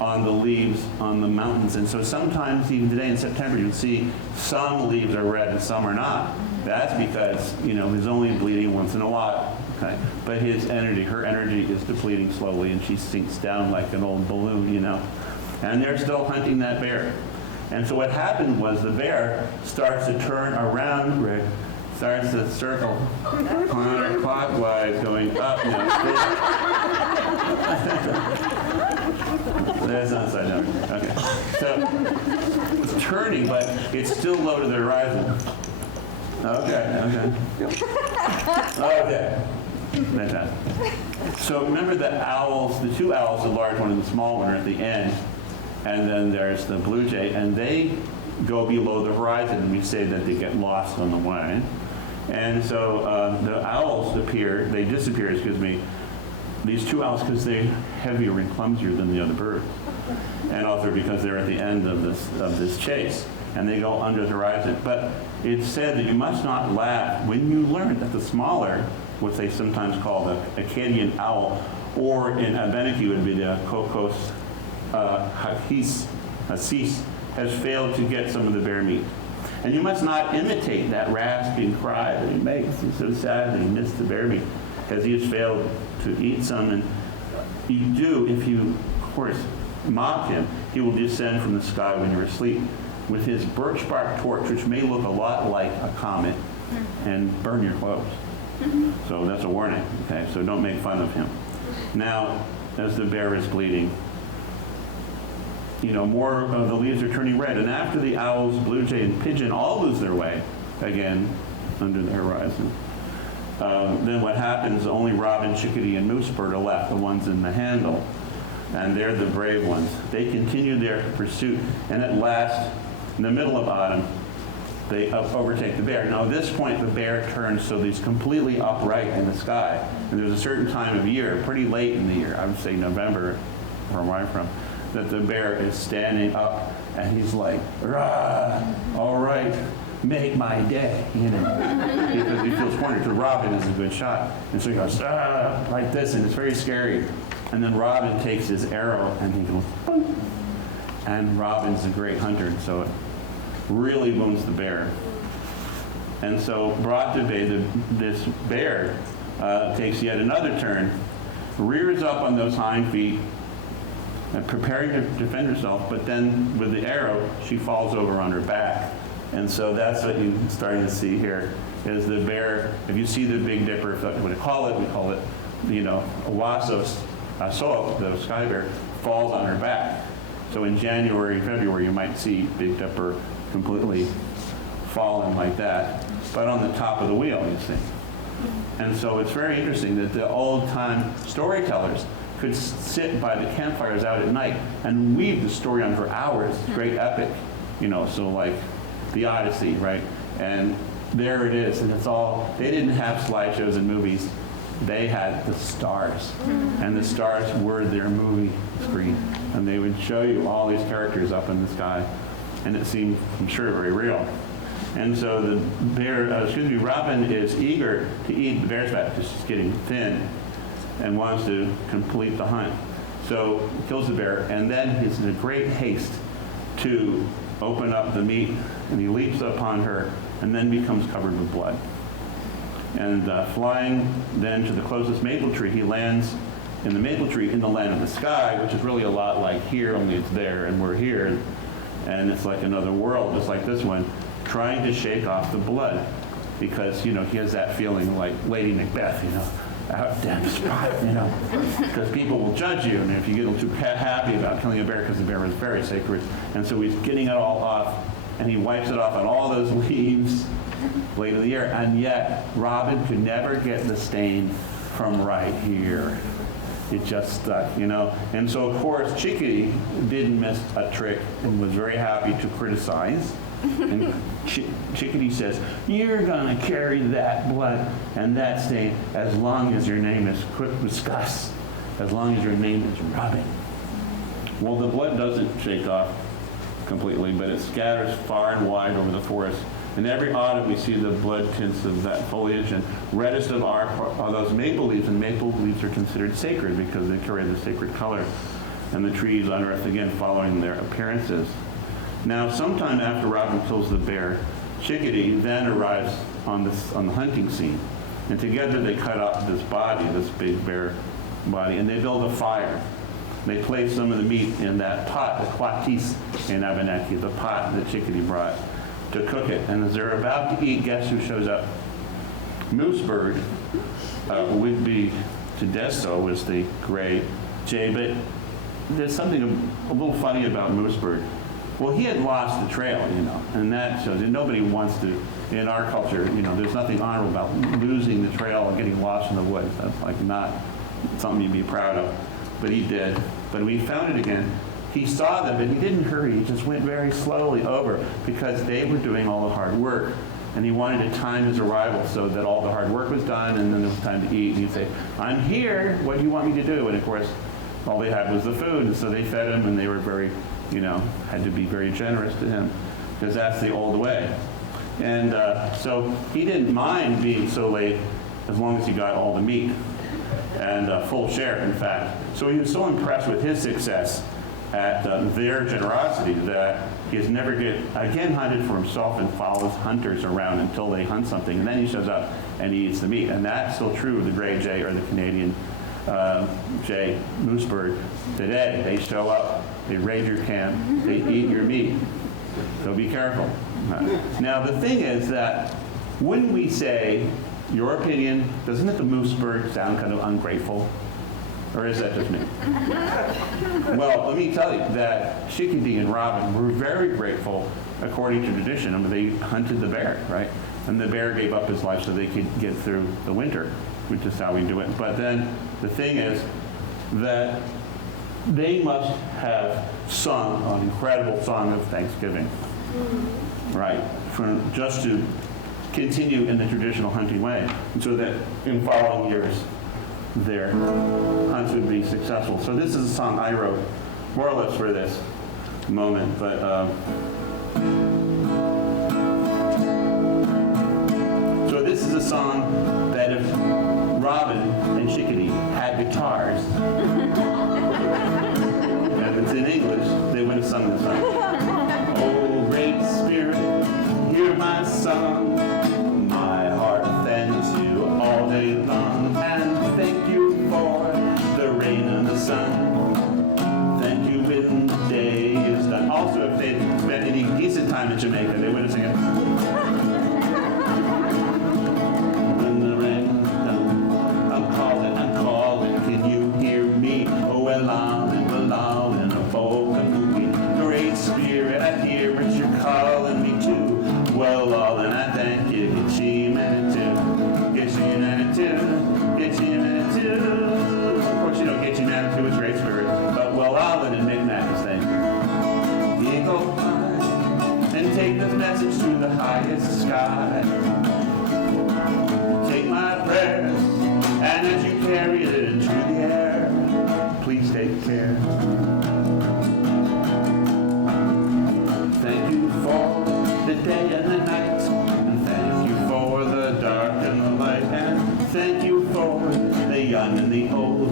on the leaves on the mountains. And so sometimes, even today in September, you'll see some leaves are red and some are not. That's because, he's only bleeding once in a while. Okay? But her energy is depleting slowly, and she sinks down like an old balloon, And they're still hunting that bear. And so what happened was the bear starts to turn around, Rick, starts to circle counterclockwise, going up. That's not upside down. Okay. So it's turning, but it's still low to the horizon. Okay. Fantastic. So remember the owls, the two owls, the large one and the small one, are at the end. And then there's the blue jay, and they go below the horizon, and we say that they get lost on the way. And so the owls disappear, these two owls, because they're heavier and clumsier than the other birds. And also because they're at the end of this chase, and they go under the horizon. But it's said that you must not laugh when you learn that the smaller, what they sometimes call the Acadian owl, or in Wabanaki would be the Cocos Hasis, has failed to get some of the bear meat. And you must not imitate that rasping cry that he makes. He's so sad that he missed the bear meat, because he has failed to eat some. And you do, if you, of course, mock him, he will descend from the sky when you're asleep with his birch bark torch, which may look a lot like a comet, and burn your clothes. So that's a warning, okay? So don't make fun of him. Now, as the bear is bleeding, more of the leaves are turning red. And after the owls, blue jay, and pigeon all lose their way, again, under the horizon, then what happens, only robin, chickadee, and moosebird are left, the ones in the handle. And they're the brave ones. They continue their pursuit, and at last, in the middle of autumn, they overtake the bear. Now, at this point, the bear turns so that he's completely upright in the sky. And there's a certain time of year, pretty late in the year, I would say November, where I'm from, that the bear is standing up, and he's like, "Rah, all right, make my day," because he feels cornered. The robin is a good shot. And so he goes, like this, and it's very scary. And then Robin takes his arrow, and he goes, boom. And Robin's a great hunter, and so it really wounds the bear. And so brought to bay, this bear takes yet another turn, rears up on those hind feet, and preparing to defend herself, but then with the arrow, she falls over on her back. And so that's what you're starting to see here, is the bear. If you see the Big Dipper, if that's what we call it, Owasos, the sky bear, falls on her back. So in January, February, you might see Big Dipper completely fallen like that, but on the top of the wheel, you see. And so it's very interesting that the old-time storytellers could sit by the campfires out at night and weave the story on for hours. Great epic, so like the Odyssey, right? And there it is, and it's all, they didn't have slideshows and movies. They had the stars, and the stars were their movie screen. And they would show you all these characters up in the sky, and it seemed, I'm sure, very real. And so the robin is eager to eat the bear's fat, just getting thin, and wants to complete the hunt. So he kills the bear, and then he's in a great haste to open up the meat, and he leaps upon her, and then becomes covered with blood. And flying then to the closest maple tree, he lands in the maple tree in the land of the sky, which is really a lot like here, only it's there and we're here. and it's like another world, just like this one, trying to shake off the blood, because, he has that feeling like Lady Macbeth, out down the spot, because people will judge you, and if you get a little too happy about killing a bear, because the bear is very sacred, and so he's getting it all off, and he wipes it off on all those leaves late in the year, and yet Robin could never get the stain from right here. It just stuck, And so, of course, Chickadee didn't miss a trick and was very happy to criticize. And Chickadee says, "You're going to carry that blood and that stain as long as your name is Quick-Wiscus, as long as your name is Robin." Well, the blood doesn't shake off completely, but it scatters far and wide over the forest. And every autumn we see the blood tints of that foliage, and reddest of are those maple leaves, and maple leaves are considered sacred because they carry the sacred color. And the trees unearth again following their appearances. Now, sometime after Robin kills the bear, Chickadee then arrives on the hunting scene. And together they cut up this body, this big bear body, and they build a fire. They place some of the meat in that pot, the quatis in Wabanaki, the pot that Chickadee brought, to cook it. And as they're about to eat, guess who shows up? Moosebird, would be Tedesto, was the gray jay, but there's something a little funny about Moosebird. Well, he had lost the trail, and that shows that nobody wants to, in our culture, there's nothing honorable about losing the trail or getting lost in the woods. That's like not something you'd be proud of, but he did. But when he found it again, he saw them, but he didn't hurry. He just went very slowly over because they were doing all the hard work. And he wanted to time his arrival so that all the hard work was done and then there was time to eat. And he'd say, "I'm here. What do you want me to do?" And of course, all they had was the food. And so they fed him, and they were very, had to be very generous to him because that's the old way. And so he didn't mind being so late as long as he got all the meat and full share, in fact. So he was so impressed with his success at their generosity that he has never again hunted for himself and follows hunters around until they hunt something, and then he shows up and he eats the meat. And that's still true of the gray jay or the Canadian jay, moosebird today. They show up, they raid your camp, they eat your meat. So be careful. Now the thing is that when we say, your opinion, doesn't it the moosebird sound kind of ungrateful? Or is that just me? Well, let me tell you that Chickadee and Robin were very grateful, according to tradition. I mean, they hunted the bear, right? And the bear gave up his life so they could get through the winter, which is how we do it. But then the thing is that they must have sung an incredible song of thanksgiving, right? Just to continue in the traditional hunting way, and so that in following years, their hunts would be successful. So this is a song I wrote, more or less for this moment, but so this is a song that if Robin and Chickadee had guitars, and it's in English, they would have sung this song. Oh, Great Spirit, hear my song, my heart thanks you all day long, and thank you for the rain and the sun. Thank you when the day is done. Also, if they'd spent any decent time in Jamaica, they would have sung it. When the rain is done, I'm calling, can you hear me? Oh, well, I'm in a folk and movie. Great Spirit, I hear what you're calling me to. Well, all and I thank you, get you minute too. Get you minute too. Get you minute too. Of course, you don't get you minute too with Great Spirit, but well, all in and knick-knack thing. Eagle fly and take this message to the highest sky. Take my prayers, and as you carry it into the air, please take care. Thank you for the day and the night, and thank you for the dark and the light, and thank you for the young and the old.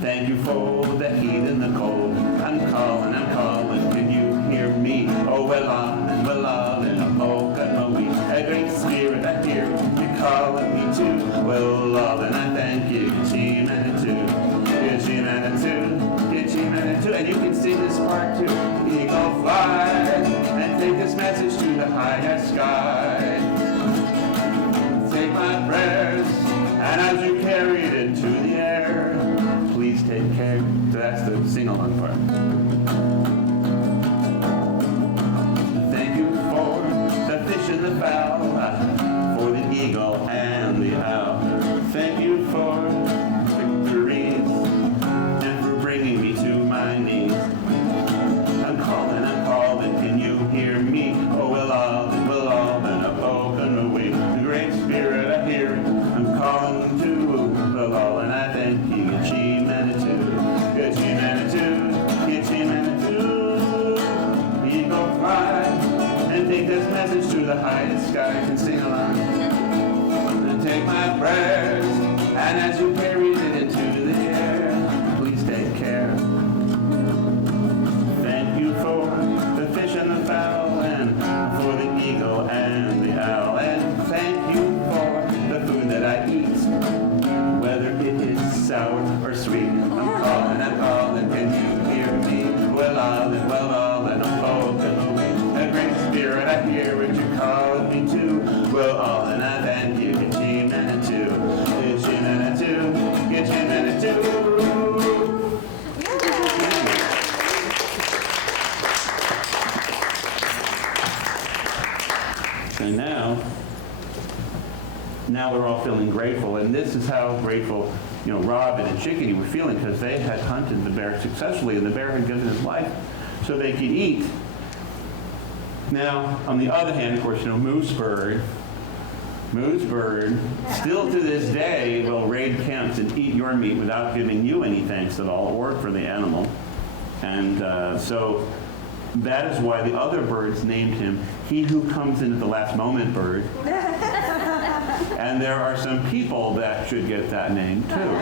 Thank you for the heat and the cold. I'm calling, can you hear me? Oh, well, I'm in a mocha and a wheat. A Great Spirit, I hear you calling me too. Well, all and I thank you, get you minute too. Get you minute too, get you minute too. And you can sing this part too. Eagle fly take this message to the highest sky. Take my prayers, and as you carry it into the air, please take care. So that's the sing-along part. Thank you for the fish and the fowl, for the eagle and the owl. Thank you for victories and for bringing me to my knees. I'm calling, can you hear me? Oh, we'll all been up, open away. The Great Spirit, I hear it. I'm calling to the law, and I thank you, Manitou, Eagle fly, and take this message to the highest sky, and sing along. And take my prayers, and as you carry it into the air, please take care. Thank you for the fish and the fowl, and for the eagle and the owl, and thank you for the food that I eat, whether it is sour or sweet. I'm calling, can you hear me? Well, I'm spoken away. The Great Spirit, I hear what you're calling me to. Well, all and I thank you, Manitou, Manitou. And now we're all feeling grateful, and this is how grateful, Robin and Chickadee were feeling, because they had hunted the bear successfully, and the bear had given his life so they could eat. Now, on the other hand, of course, Moose Bird, still to this day will raid camps and eat your meat without giving you any thanks at all, or for the animal. And so that is why the other birds named him He Who Comes In at the Last Moment Bird. And there are some people that should get that name too.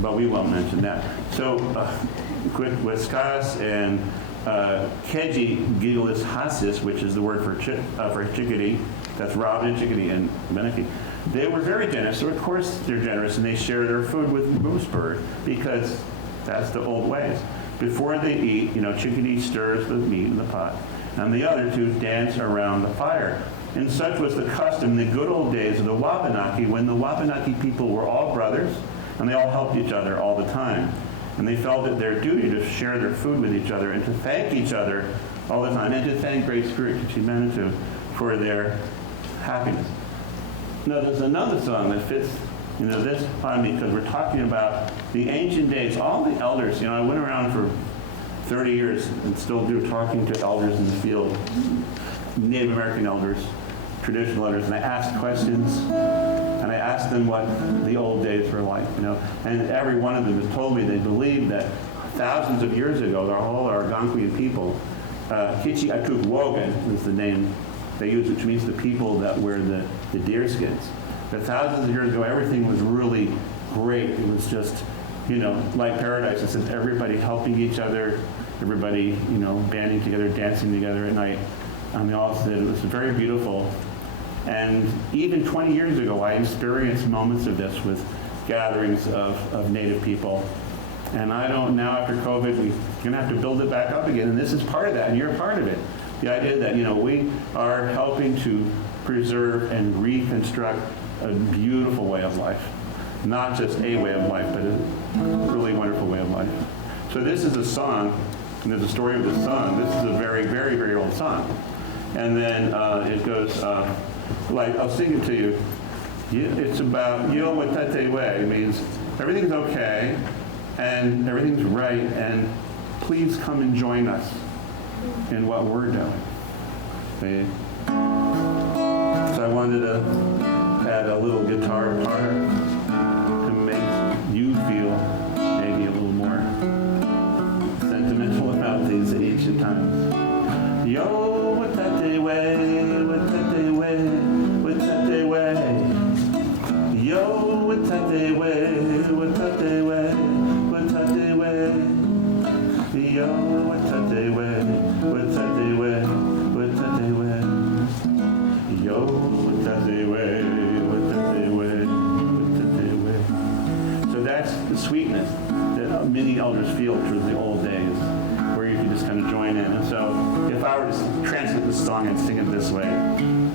But we won't mention that. So, Quitwiscas and Keji Giggles Hasis, which is the word for chickadee, that's Robin and Chickadee and Wabanaki, they were very generous. So, of course, they're generous, and they share their food with Moose Bird, because that's the old ways. Before they eat, Chickadee stirs the meat in the pot, and the other two dance around the fire. And such was the custom in the good old days of the Wabanaki, when the Wabanaki people were all brothers, and they all helped each other all the time. And they felt it their duty to share their food with each other and to thank each other all the time, and to thank Great Spirit, Manitou, for their happiness. Now, there's another song that fits this on me, because we're talking about the ancient days. All the elders, I went around for 30 years and still do talking to elders in the field, Native American elders, traditional elders, and I asked questions, and I asked them what the old days were like, and every one of them has told me they believe that thousands of years ago, the whole Algonquian people, Kichiatukwogan is the name they use, which means the people that wear the deer skins. But thousands of years ago, everything was really great. It was just, like paradise. It says everybody helping each other, everybody, banding together, dancing together at night. They all said it was very beautiful. And even 20 years ago, I experienced moments of this with gatherings of Native people. And I don't, now after COVID, we're going to have to build it back up again. And this is part of that, and you're part of it. The idea that, we are helping to preserve and reconstruct a beautiful way of life. Not just a way of life, but a really wonderful way of life. So this is a song, and there's a story of this song. This is a very, very, very old song. And then it goes, I'll sing it to you. It's about, Yo Watate Way, means everything's okay, and everything's right, and please come and join us in what we're doing. Okay? So I wanted to add a little guitar part to make you feel maybe a little more sentimental about these ancient times. Yo, watate way, watate way, watate way. Yo, watate way, watate way, watate way. Yo, watate way, watate way, watate way. Yo, watate way. That's the sweetness that many elders feel through the old days, where you can just kind of join in. And so if I I were to translate the song and sing it this way.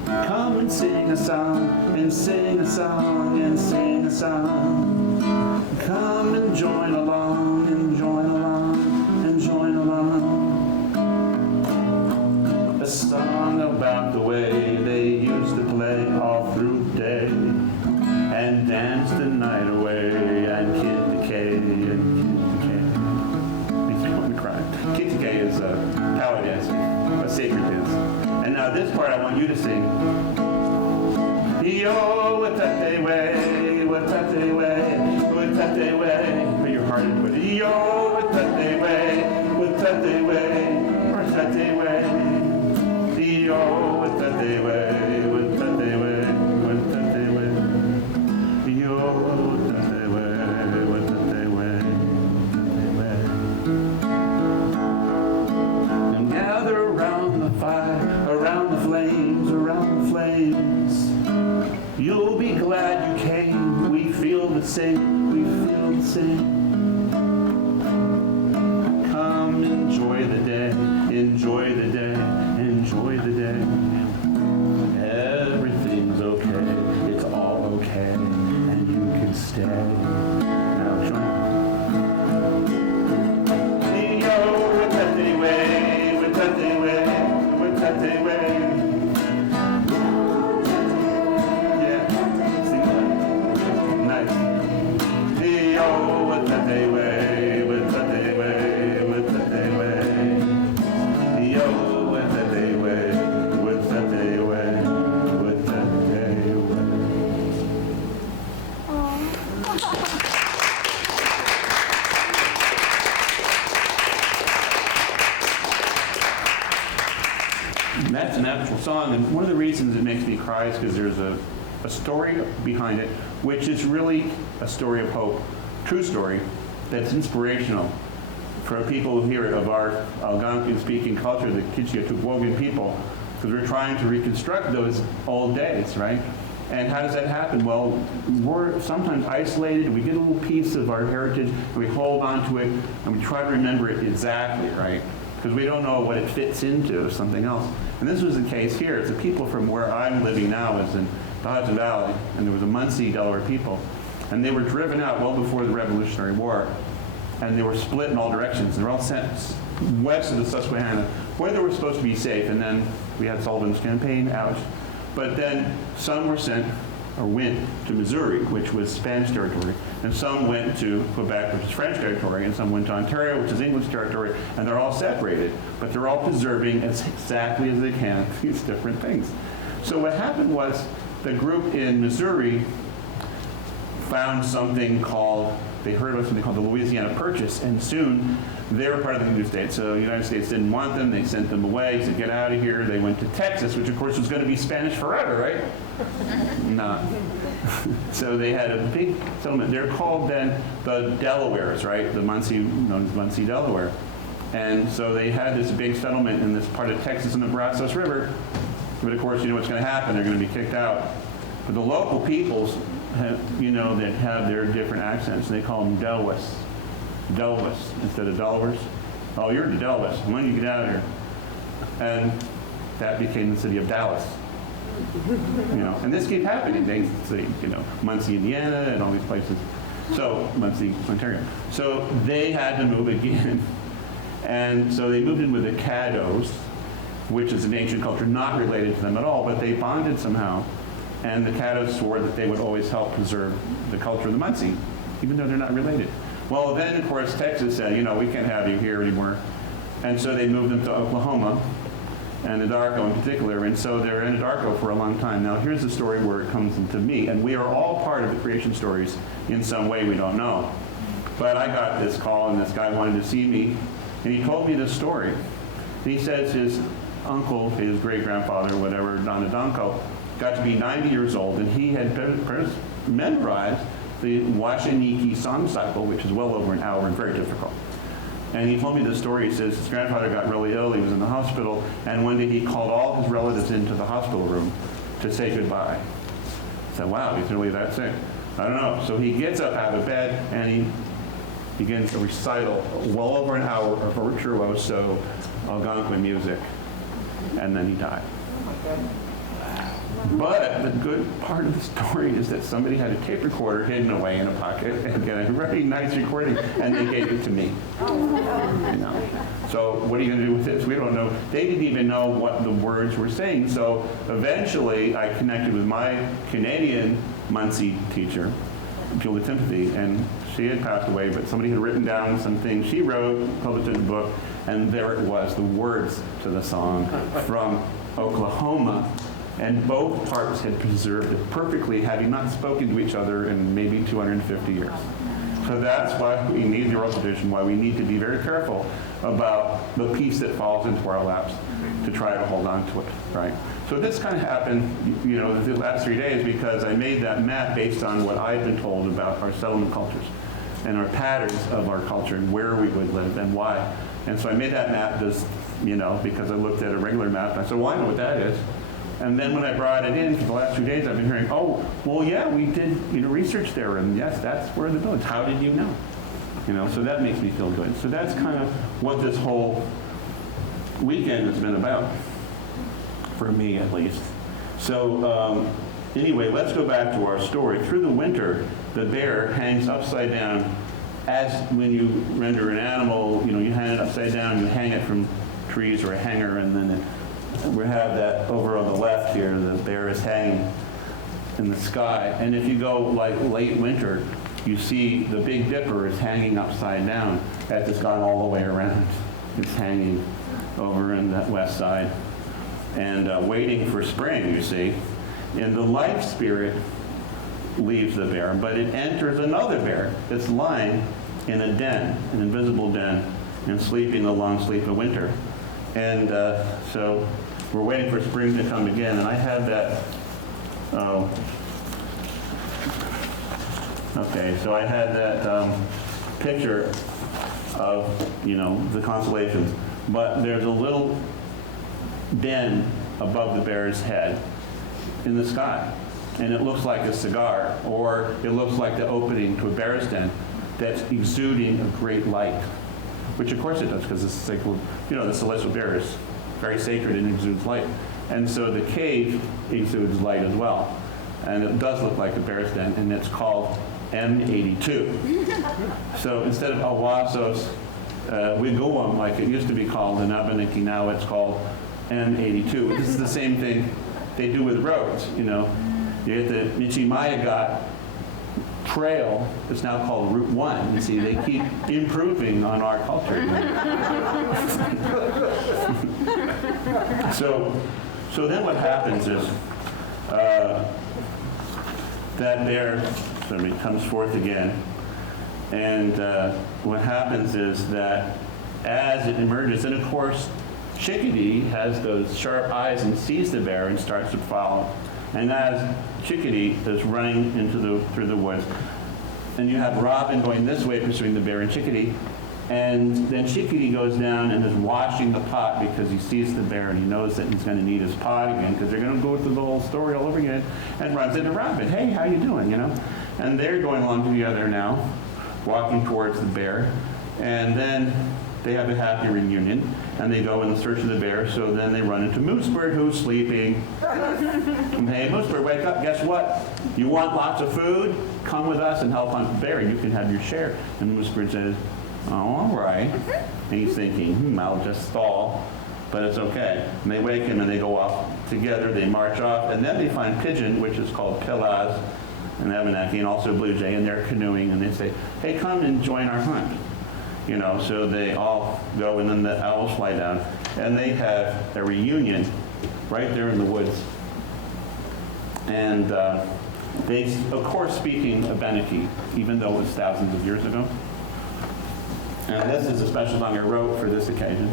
Come and sing a song, and sing a song, and sing a song. Come and join along, and join along, and join along. A song about the way they used to play all through the day, and dance the night away, and kid decay, and kid decay. Makes me want to cry. Kid decay is how it is, a sacred dance. And now this part I want you to sing. Yo, what that they way, what that they way, what that they way. Put your heart into it. Yo, what that they way, what that they way, what that they way. Yo, what that they way, what that they way, what that they way. Yo, what that they way, what that they way, what that they way. And gather around the fire, around the flames, around the flames. You'll be glad you came. We feel the same. We feel the same. Come enjoy the day. Enjoy the day. Enjoy the day. Everything's okay. It's all okay. And you can stay. Now join me. Yo, with that day way. With that day way. With that day way. That's an actual song, and one of the reasons it makes me cry is because there's a story behind it, which is really a story of hope, true story, that's inspirational for people here of our Algonquin-speaking culture, the Kichiyatugwogan people, because we're trying to reconstruct those old days, right? And how does that happen? Well, we're sometimes isolated, we get a little piece of our heritage, and we hold on to it, and we try to remember it exactly, right? Because we don't know what it fits into, something else. And this was the case here. It's the people from where I'm living now is in the Hudson Valley, and there was a Munsee Delaware people. And they were driven out well before the Revolutionary War. And they were split in all directions. They were all sent west of the Susquehanna, where they were supposed to be safe. And then we had Sullivan's campaign, ouch. But then some were sent, or went to Missouri, which was Spanish territory. And some went to Quebec, which is French territory. And some went to Ontario, which is English territory. And they're all separated. But they're all preserving as exactly as they can these different things. So what happened was the group in Missouri found something called, they heard about something called the Louisiana Purchase, and soon they were part of the United States. So the United States didn't want them, they sent them away, said get out of here. They went to Texas, which of course was going to be Spanish forever, right? No. So they had a big settlement. They're called then the Delawares, right? The Munsee, known as Munsee Delaware. And so they had this big settlement in this part of Texas on the Brazos River. But of course, you know what's going to happen. They're going to be kicked out. But the local peoples, you know, that have their different accents, they call them Delwas. Delwas instead of Delawares. Oh, you're the Delwas. Why don't you get out of here? And that became the city of Dallas. You know, and this keeps happening. They say, you know, Muncie, Indiana, and all these places. So, Muncie, Ontario. So they had to move again. And so they moved in with the Caddos, which is an ancient culture not related to them at all, but they bonded somehow. And the Caddos swore that they would always help preserve the culture of the Munsee, even though they're not related. Well, then, of course, Texas said, you know, we can't have you here anymore. And so they moved them to Oklahoma, and Anadarko in particular, and so they're in Anadarko for a long time. Now, here's the story where it comes into me, and we are all part of the creation stories in some way we don't know. But I got this call, and this guy wanted to see me, and he told me this story. And he says his uncle, his great-grandfather, whatever, Donadonko, got to be 90 years old, and he had memorized the Washaniki song cycle, which is well over an hour and very difficult. And he told me this story. He says his grandfather got really ill, he was in the hospital, and one day he called all his relatives into the hospital room to say goodbye. I said, wow, he's really that sick. I don't know. So he gets up out of bed, and he begins a recital, well over an hour of virtuoso Algonquin music. and then he died. But the good part of the story is that somebody had a tape recorder hidden away in a pocket and got a very nice recording, and they gave it to me. You know. So what are you going to do with this? We don't know. They didn't even know what the words were saying. So eventually, I connected with my Canadian Muncie teacher, Julie Timothy, and she had passed away, but somebody had written down some things she wrote, published in a book, and there it was, the words to the song from Oklahoma. And both parts had preserved it perfectly, having not spoken to each other in maybe 250 years. So that's why we need the oral tradition, why we need to be very careful about the piece that falls into our laps to try to hold on to it, right? So this kind of happened, you know, the last 3 days because I made that map based on what I've been told about our settlement cultures and our patterns of our culture and where we would live and why. And so I made that map just, you know, because I looked at a regular map and I said, well, I know what that is. And then when I brought it in for the last 2 days, I've been hearing, oh, well, yeah, we did, you know, research there, and yes, that's where the village. How did you know? You know, so that makes me feel good. So that's kind of what this whole weekend has been about, for me at least. So anyway, let's go back to our story. Through the winter, the bear hangs upside down. As when you render an animal, you know, you hang it upside down, you hang it from trees or a hanger, and then we have that over on the left here, the bear is hanging in the sky. And if you go like late winter, you see the Big Dipper is hanging upside down. That's just gone all the way around. It's hanging over in that west side and waiting for spring, you see. And the life spirit leaves the bear, but it enters another bear that's lying in a den, an invisible den, and sleeping the long sleep of winter. And so we're waiting for spring to come again. And I had that, okay, so I had that picture of, you know, the constellations. But there's a little den above the bear's head in the sky. And it looks like a cigar, or it looks like the opening to a bear's den that's exuding a great light. Which of course it does, because it's like, you know, the Celestial Bear is very sacred and exudes light. And so the cave exudes light as well. And it does look like a bear's den, and it's called M82. So instead of Owasos Wigwam, like it used to be called in Wabanaki, now it's called M82. This is the same thing they do with roads, you know. You get the Michimayagat trail, it's now called Route 1. You see, they keep improving on our culture. So then what happens is that bear comes forth again, and what happens is that as it emerges, and of course, Chickadee has those sharp eyes and sees the bear and starts to follow. And as Chickadee is running through the woods, and you have Robin going this way pursuing the bear and Chickadee, and then Chickadee goes down and is washing the pot because he sees the bear and he knows that he's going to need his pot again because they're going to go through the whole story all over again, and runs into Robin. Hey, how you doing? You know, and they're going along together now, walking towards the bear, and then they have a happy reunion, and they go in search of the bear, so then they run into Moosebird, who's sleeping. Hey, Moosebird, wake up, guess what? You want lots of food? Come with us and help hunt the bear, you can have your share. And Moosebird says, oh, all right. And he's thinking, I'll just stall, but it's okay. And they wake him and they go off together, they march off, and then they find Pigeon, which is called Pilaz, and Abenaki, and also Blue Jay, and they're canoeing, and they say, hey, come and join our hunt. You know, so they all go, and then the owls fly down, and they have a reunion right there in the woods. And they, of course, speaking Wabanaki, even though it was thousands of years ago. And this is a special song I wrote for this occasion.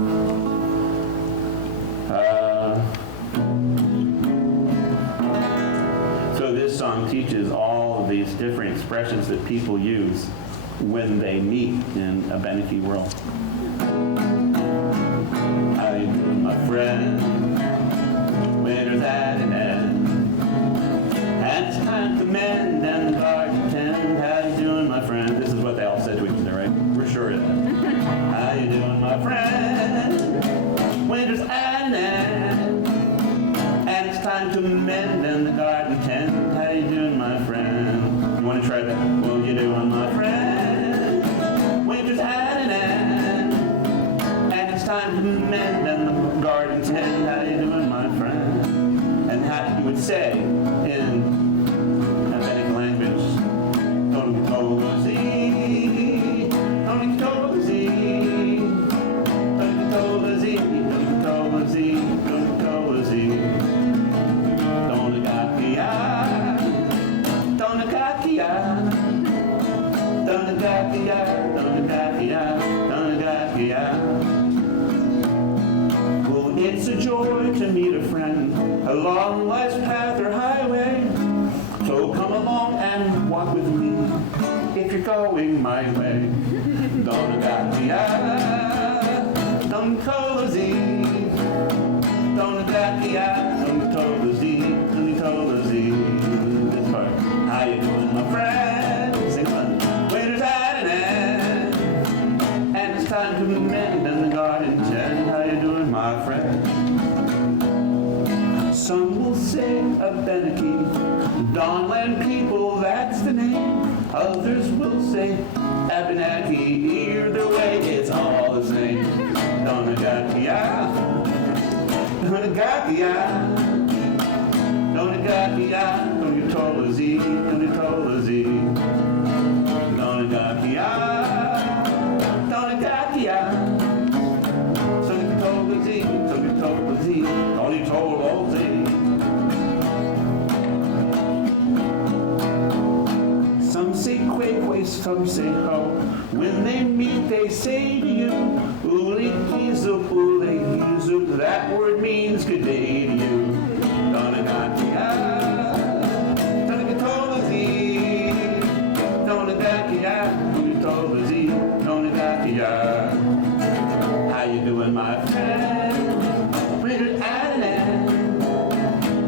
So this song teaches all of these different expressions that people use when they meet in a Wabanaki world. How you doing, my friend? Winter's at an end, and it's time to mend and the garden tend. How you doing, my friend? This is what they all said to each other, right? We're sure of that. How you doing, my friend? Winter's at an end. time to mend and the garden tend. How you doing, my friend? You want to try that? Well, you doing, my friend? Winter's at an end, and it's time to mend and the garden tend. How you doing, my friend? And how you would say in Hellenic language, don't go easy, don't go easy, don't go easy, don't go easy, don't go easy, don't gakia, don't gakia, don't gakia, don't gakia, don't gakia. Well, it's a joy to meet a friend along life's path or highway. So come along and walk with me if you're going my way. Don't gakia, don't cozy, don't gakia, don't cozy, don't cozy. This part, how you doing, my friend? Sing on. Winter's at an end, and it's time to mend and the garden tend. How you doing, my friend? Some will say Wabanaki, Dawnland people, that's the name. Others will say Abenaki, either way, it's all the same. Donagakia, Donagakia, Donagakia, Donutolazi, Donutolazi, Donagakia, Donagakia, Donutolazi, Donutolazi, Donutolazi. Some say quay, some say ho. When they meet, they say to you, Ulikizup, Ulikizup. That word means good day to you. Donagakia, Donagatolazi, Donagakia, Donagatolazi, Donagakia. How you doing, my friend? Winter's at an end,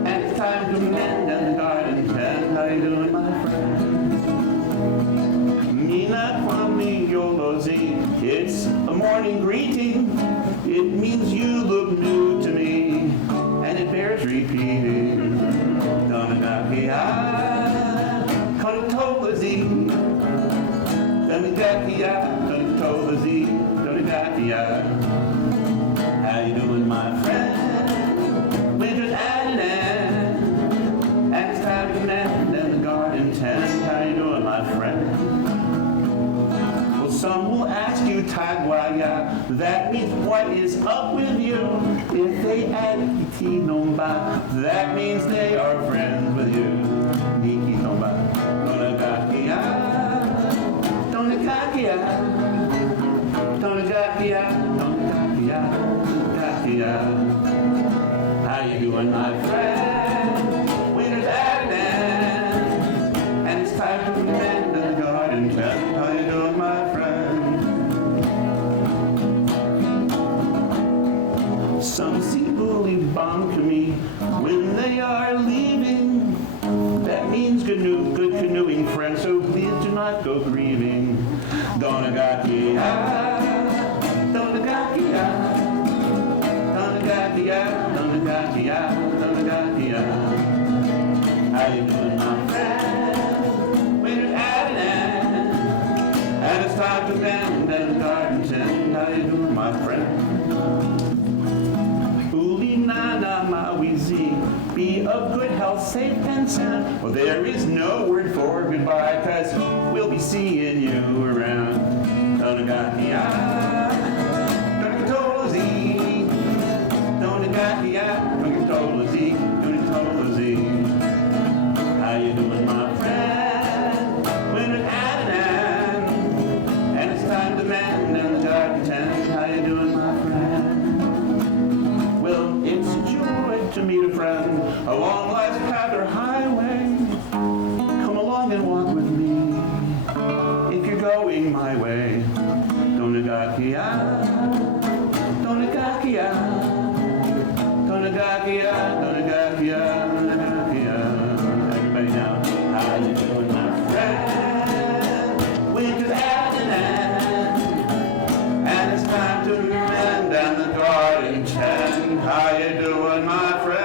and it's time to mend and the garden tend. How you doing, my friend? It's a morning greeting. It means you look new to me, and it bears repeating. Donagakia, Donatolazi, Donagakia, Donatolazi, Donagakia. How you doing, my friend? Winter's at an end, and it's time to mend and the garden tend. How you doing, my friend? Some will ask you Tagwaya, that means what is up with you. If they add Iti Nomba, that means they are friends with you. Niki Nomba, Donagakia, Donagakia, Donagakia, Donagakia, Donagakia. How you doing, my friend? Winter's at an end, and it's time to mend the garden tend. How you doing, my friend? Some see bully bomb to me when they are leaving. That means good canoeing, friends, so please do not go grieving. Donagakia, Donagakia, Donagakia, Donagakia, Donagakia. How you doing, my friend? Winter's at an end, and it's time to bend and the garden tend. How you doing, my friend? Be of good health, safe and sound. Well, there is no word for goodbye, 'cause we'll be seeing you around. Donagakia, Donatolazi, Donagakia, Donatolazi, Donatolazi. How you doing, my friend? Winter's at an end, and it's time to mend and the garden tend. How you doing, my friend? Well, it's a joy to meet a friend along life's path or highway. Come along and walk with me if you're going my way. Donagakia, Donagakia, Donagakia, Donagakia, Donagakia. Everybody now, how you doing, my friend? Winter's at an end, and it's time to mend and the garden tend. How you doing, my friend?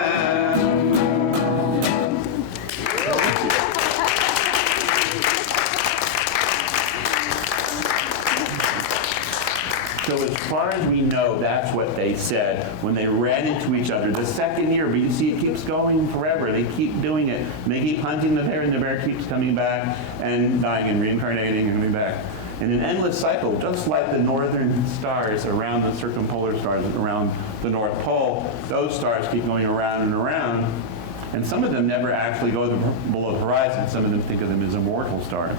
know that's what they said when they ran into each other the second year. But you see, it keeps going forever. They keep doing it. And they keep hunting the bear, and the bear keeps coming back and dying and reincarnating and coming back. In an endless cycle, just like the northern stars around the circumpolar stars around the North Pole, those stars keep going around and around. And some of them never actually go below the horizon. Some of them think of them as immortal stars.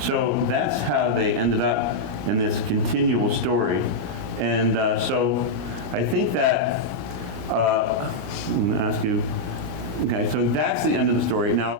So that's how they ended up in this continual story. And so I think that, I'm going to ask you, okay, so that's the end of the story. Now.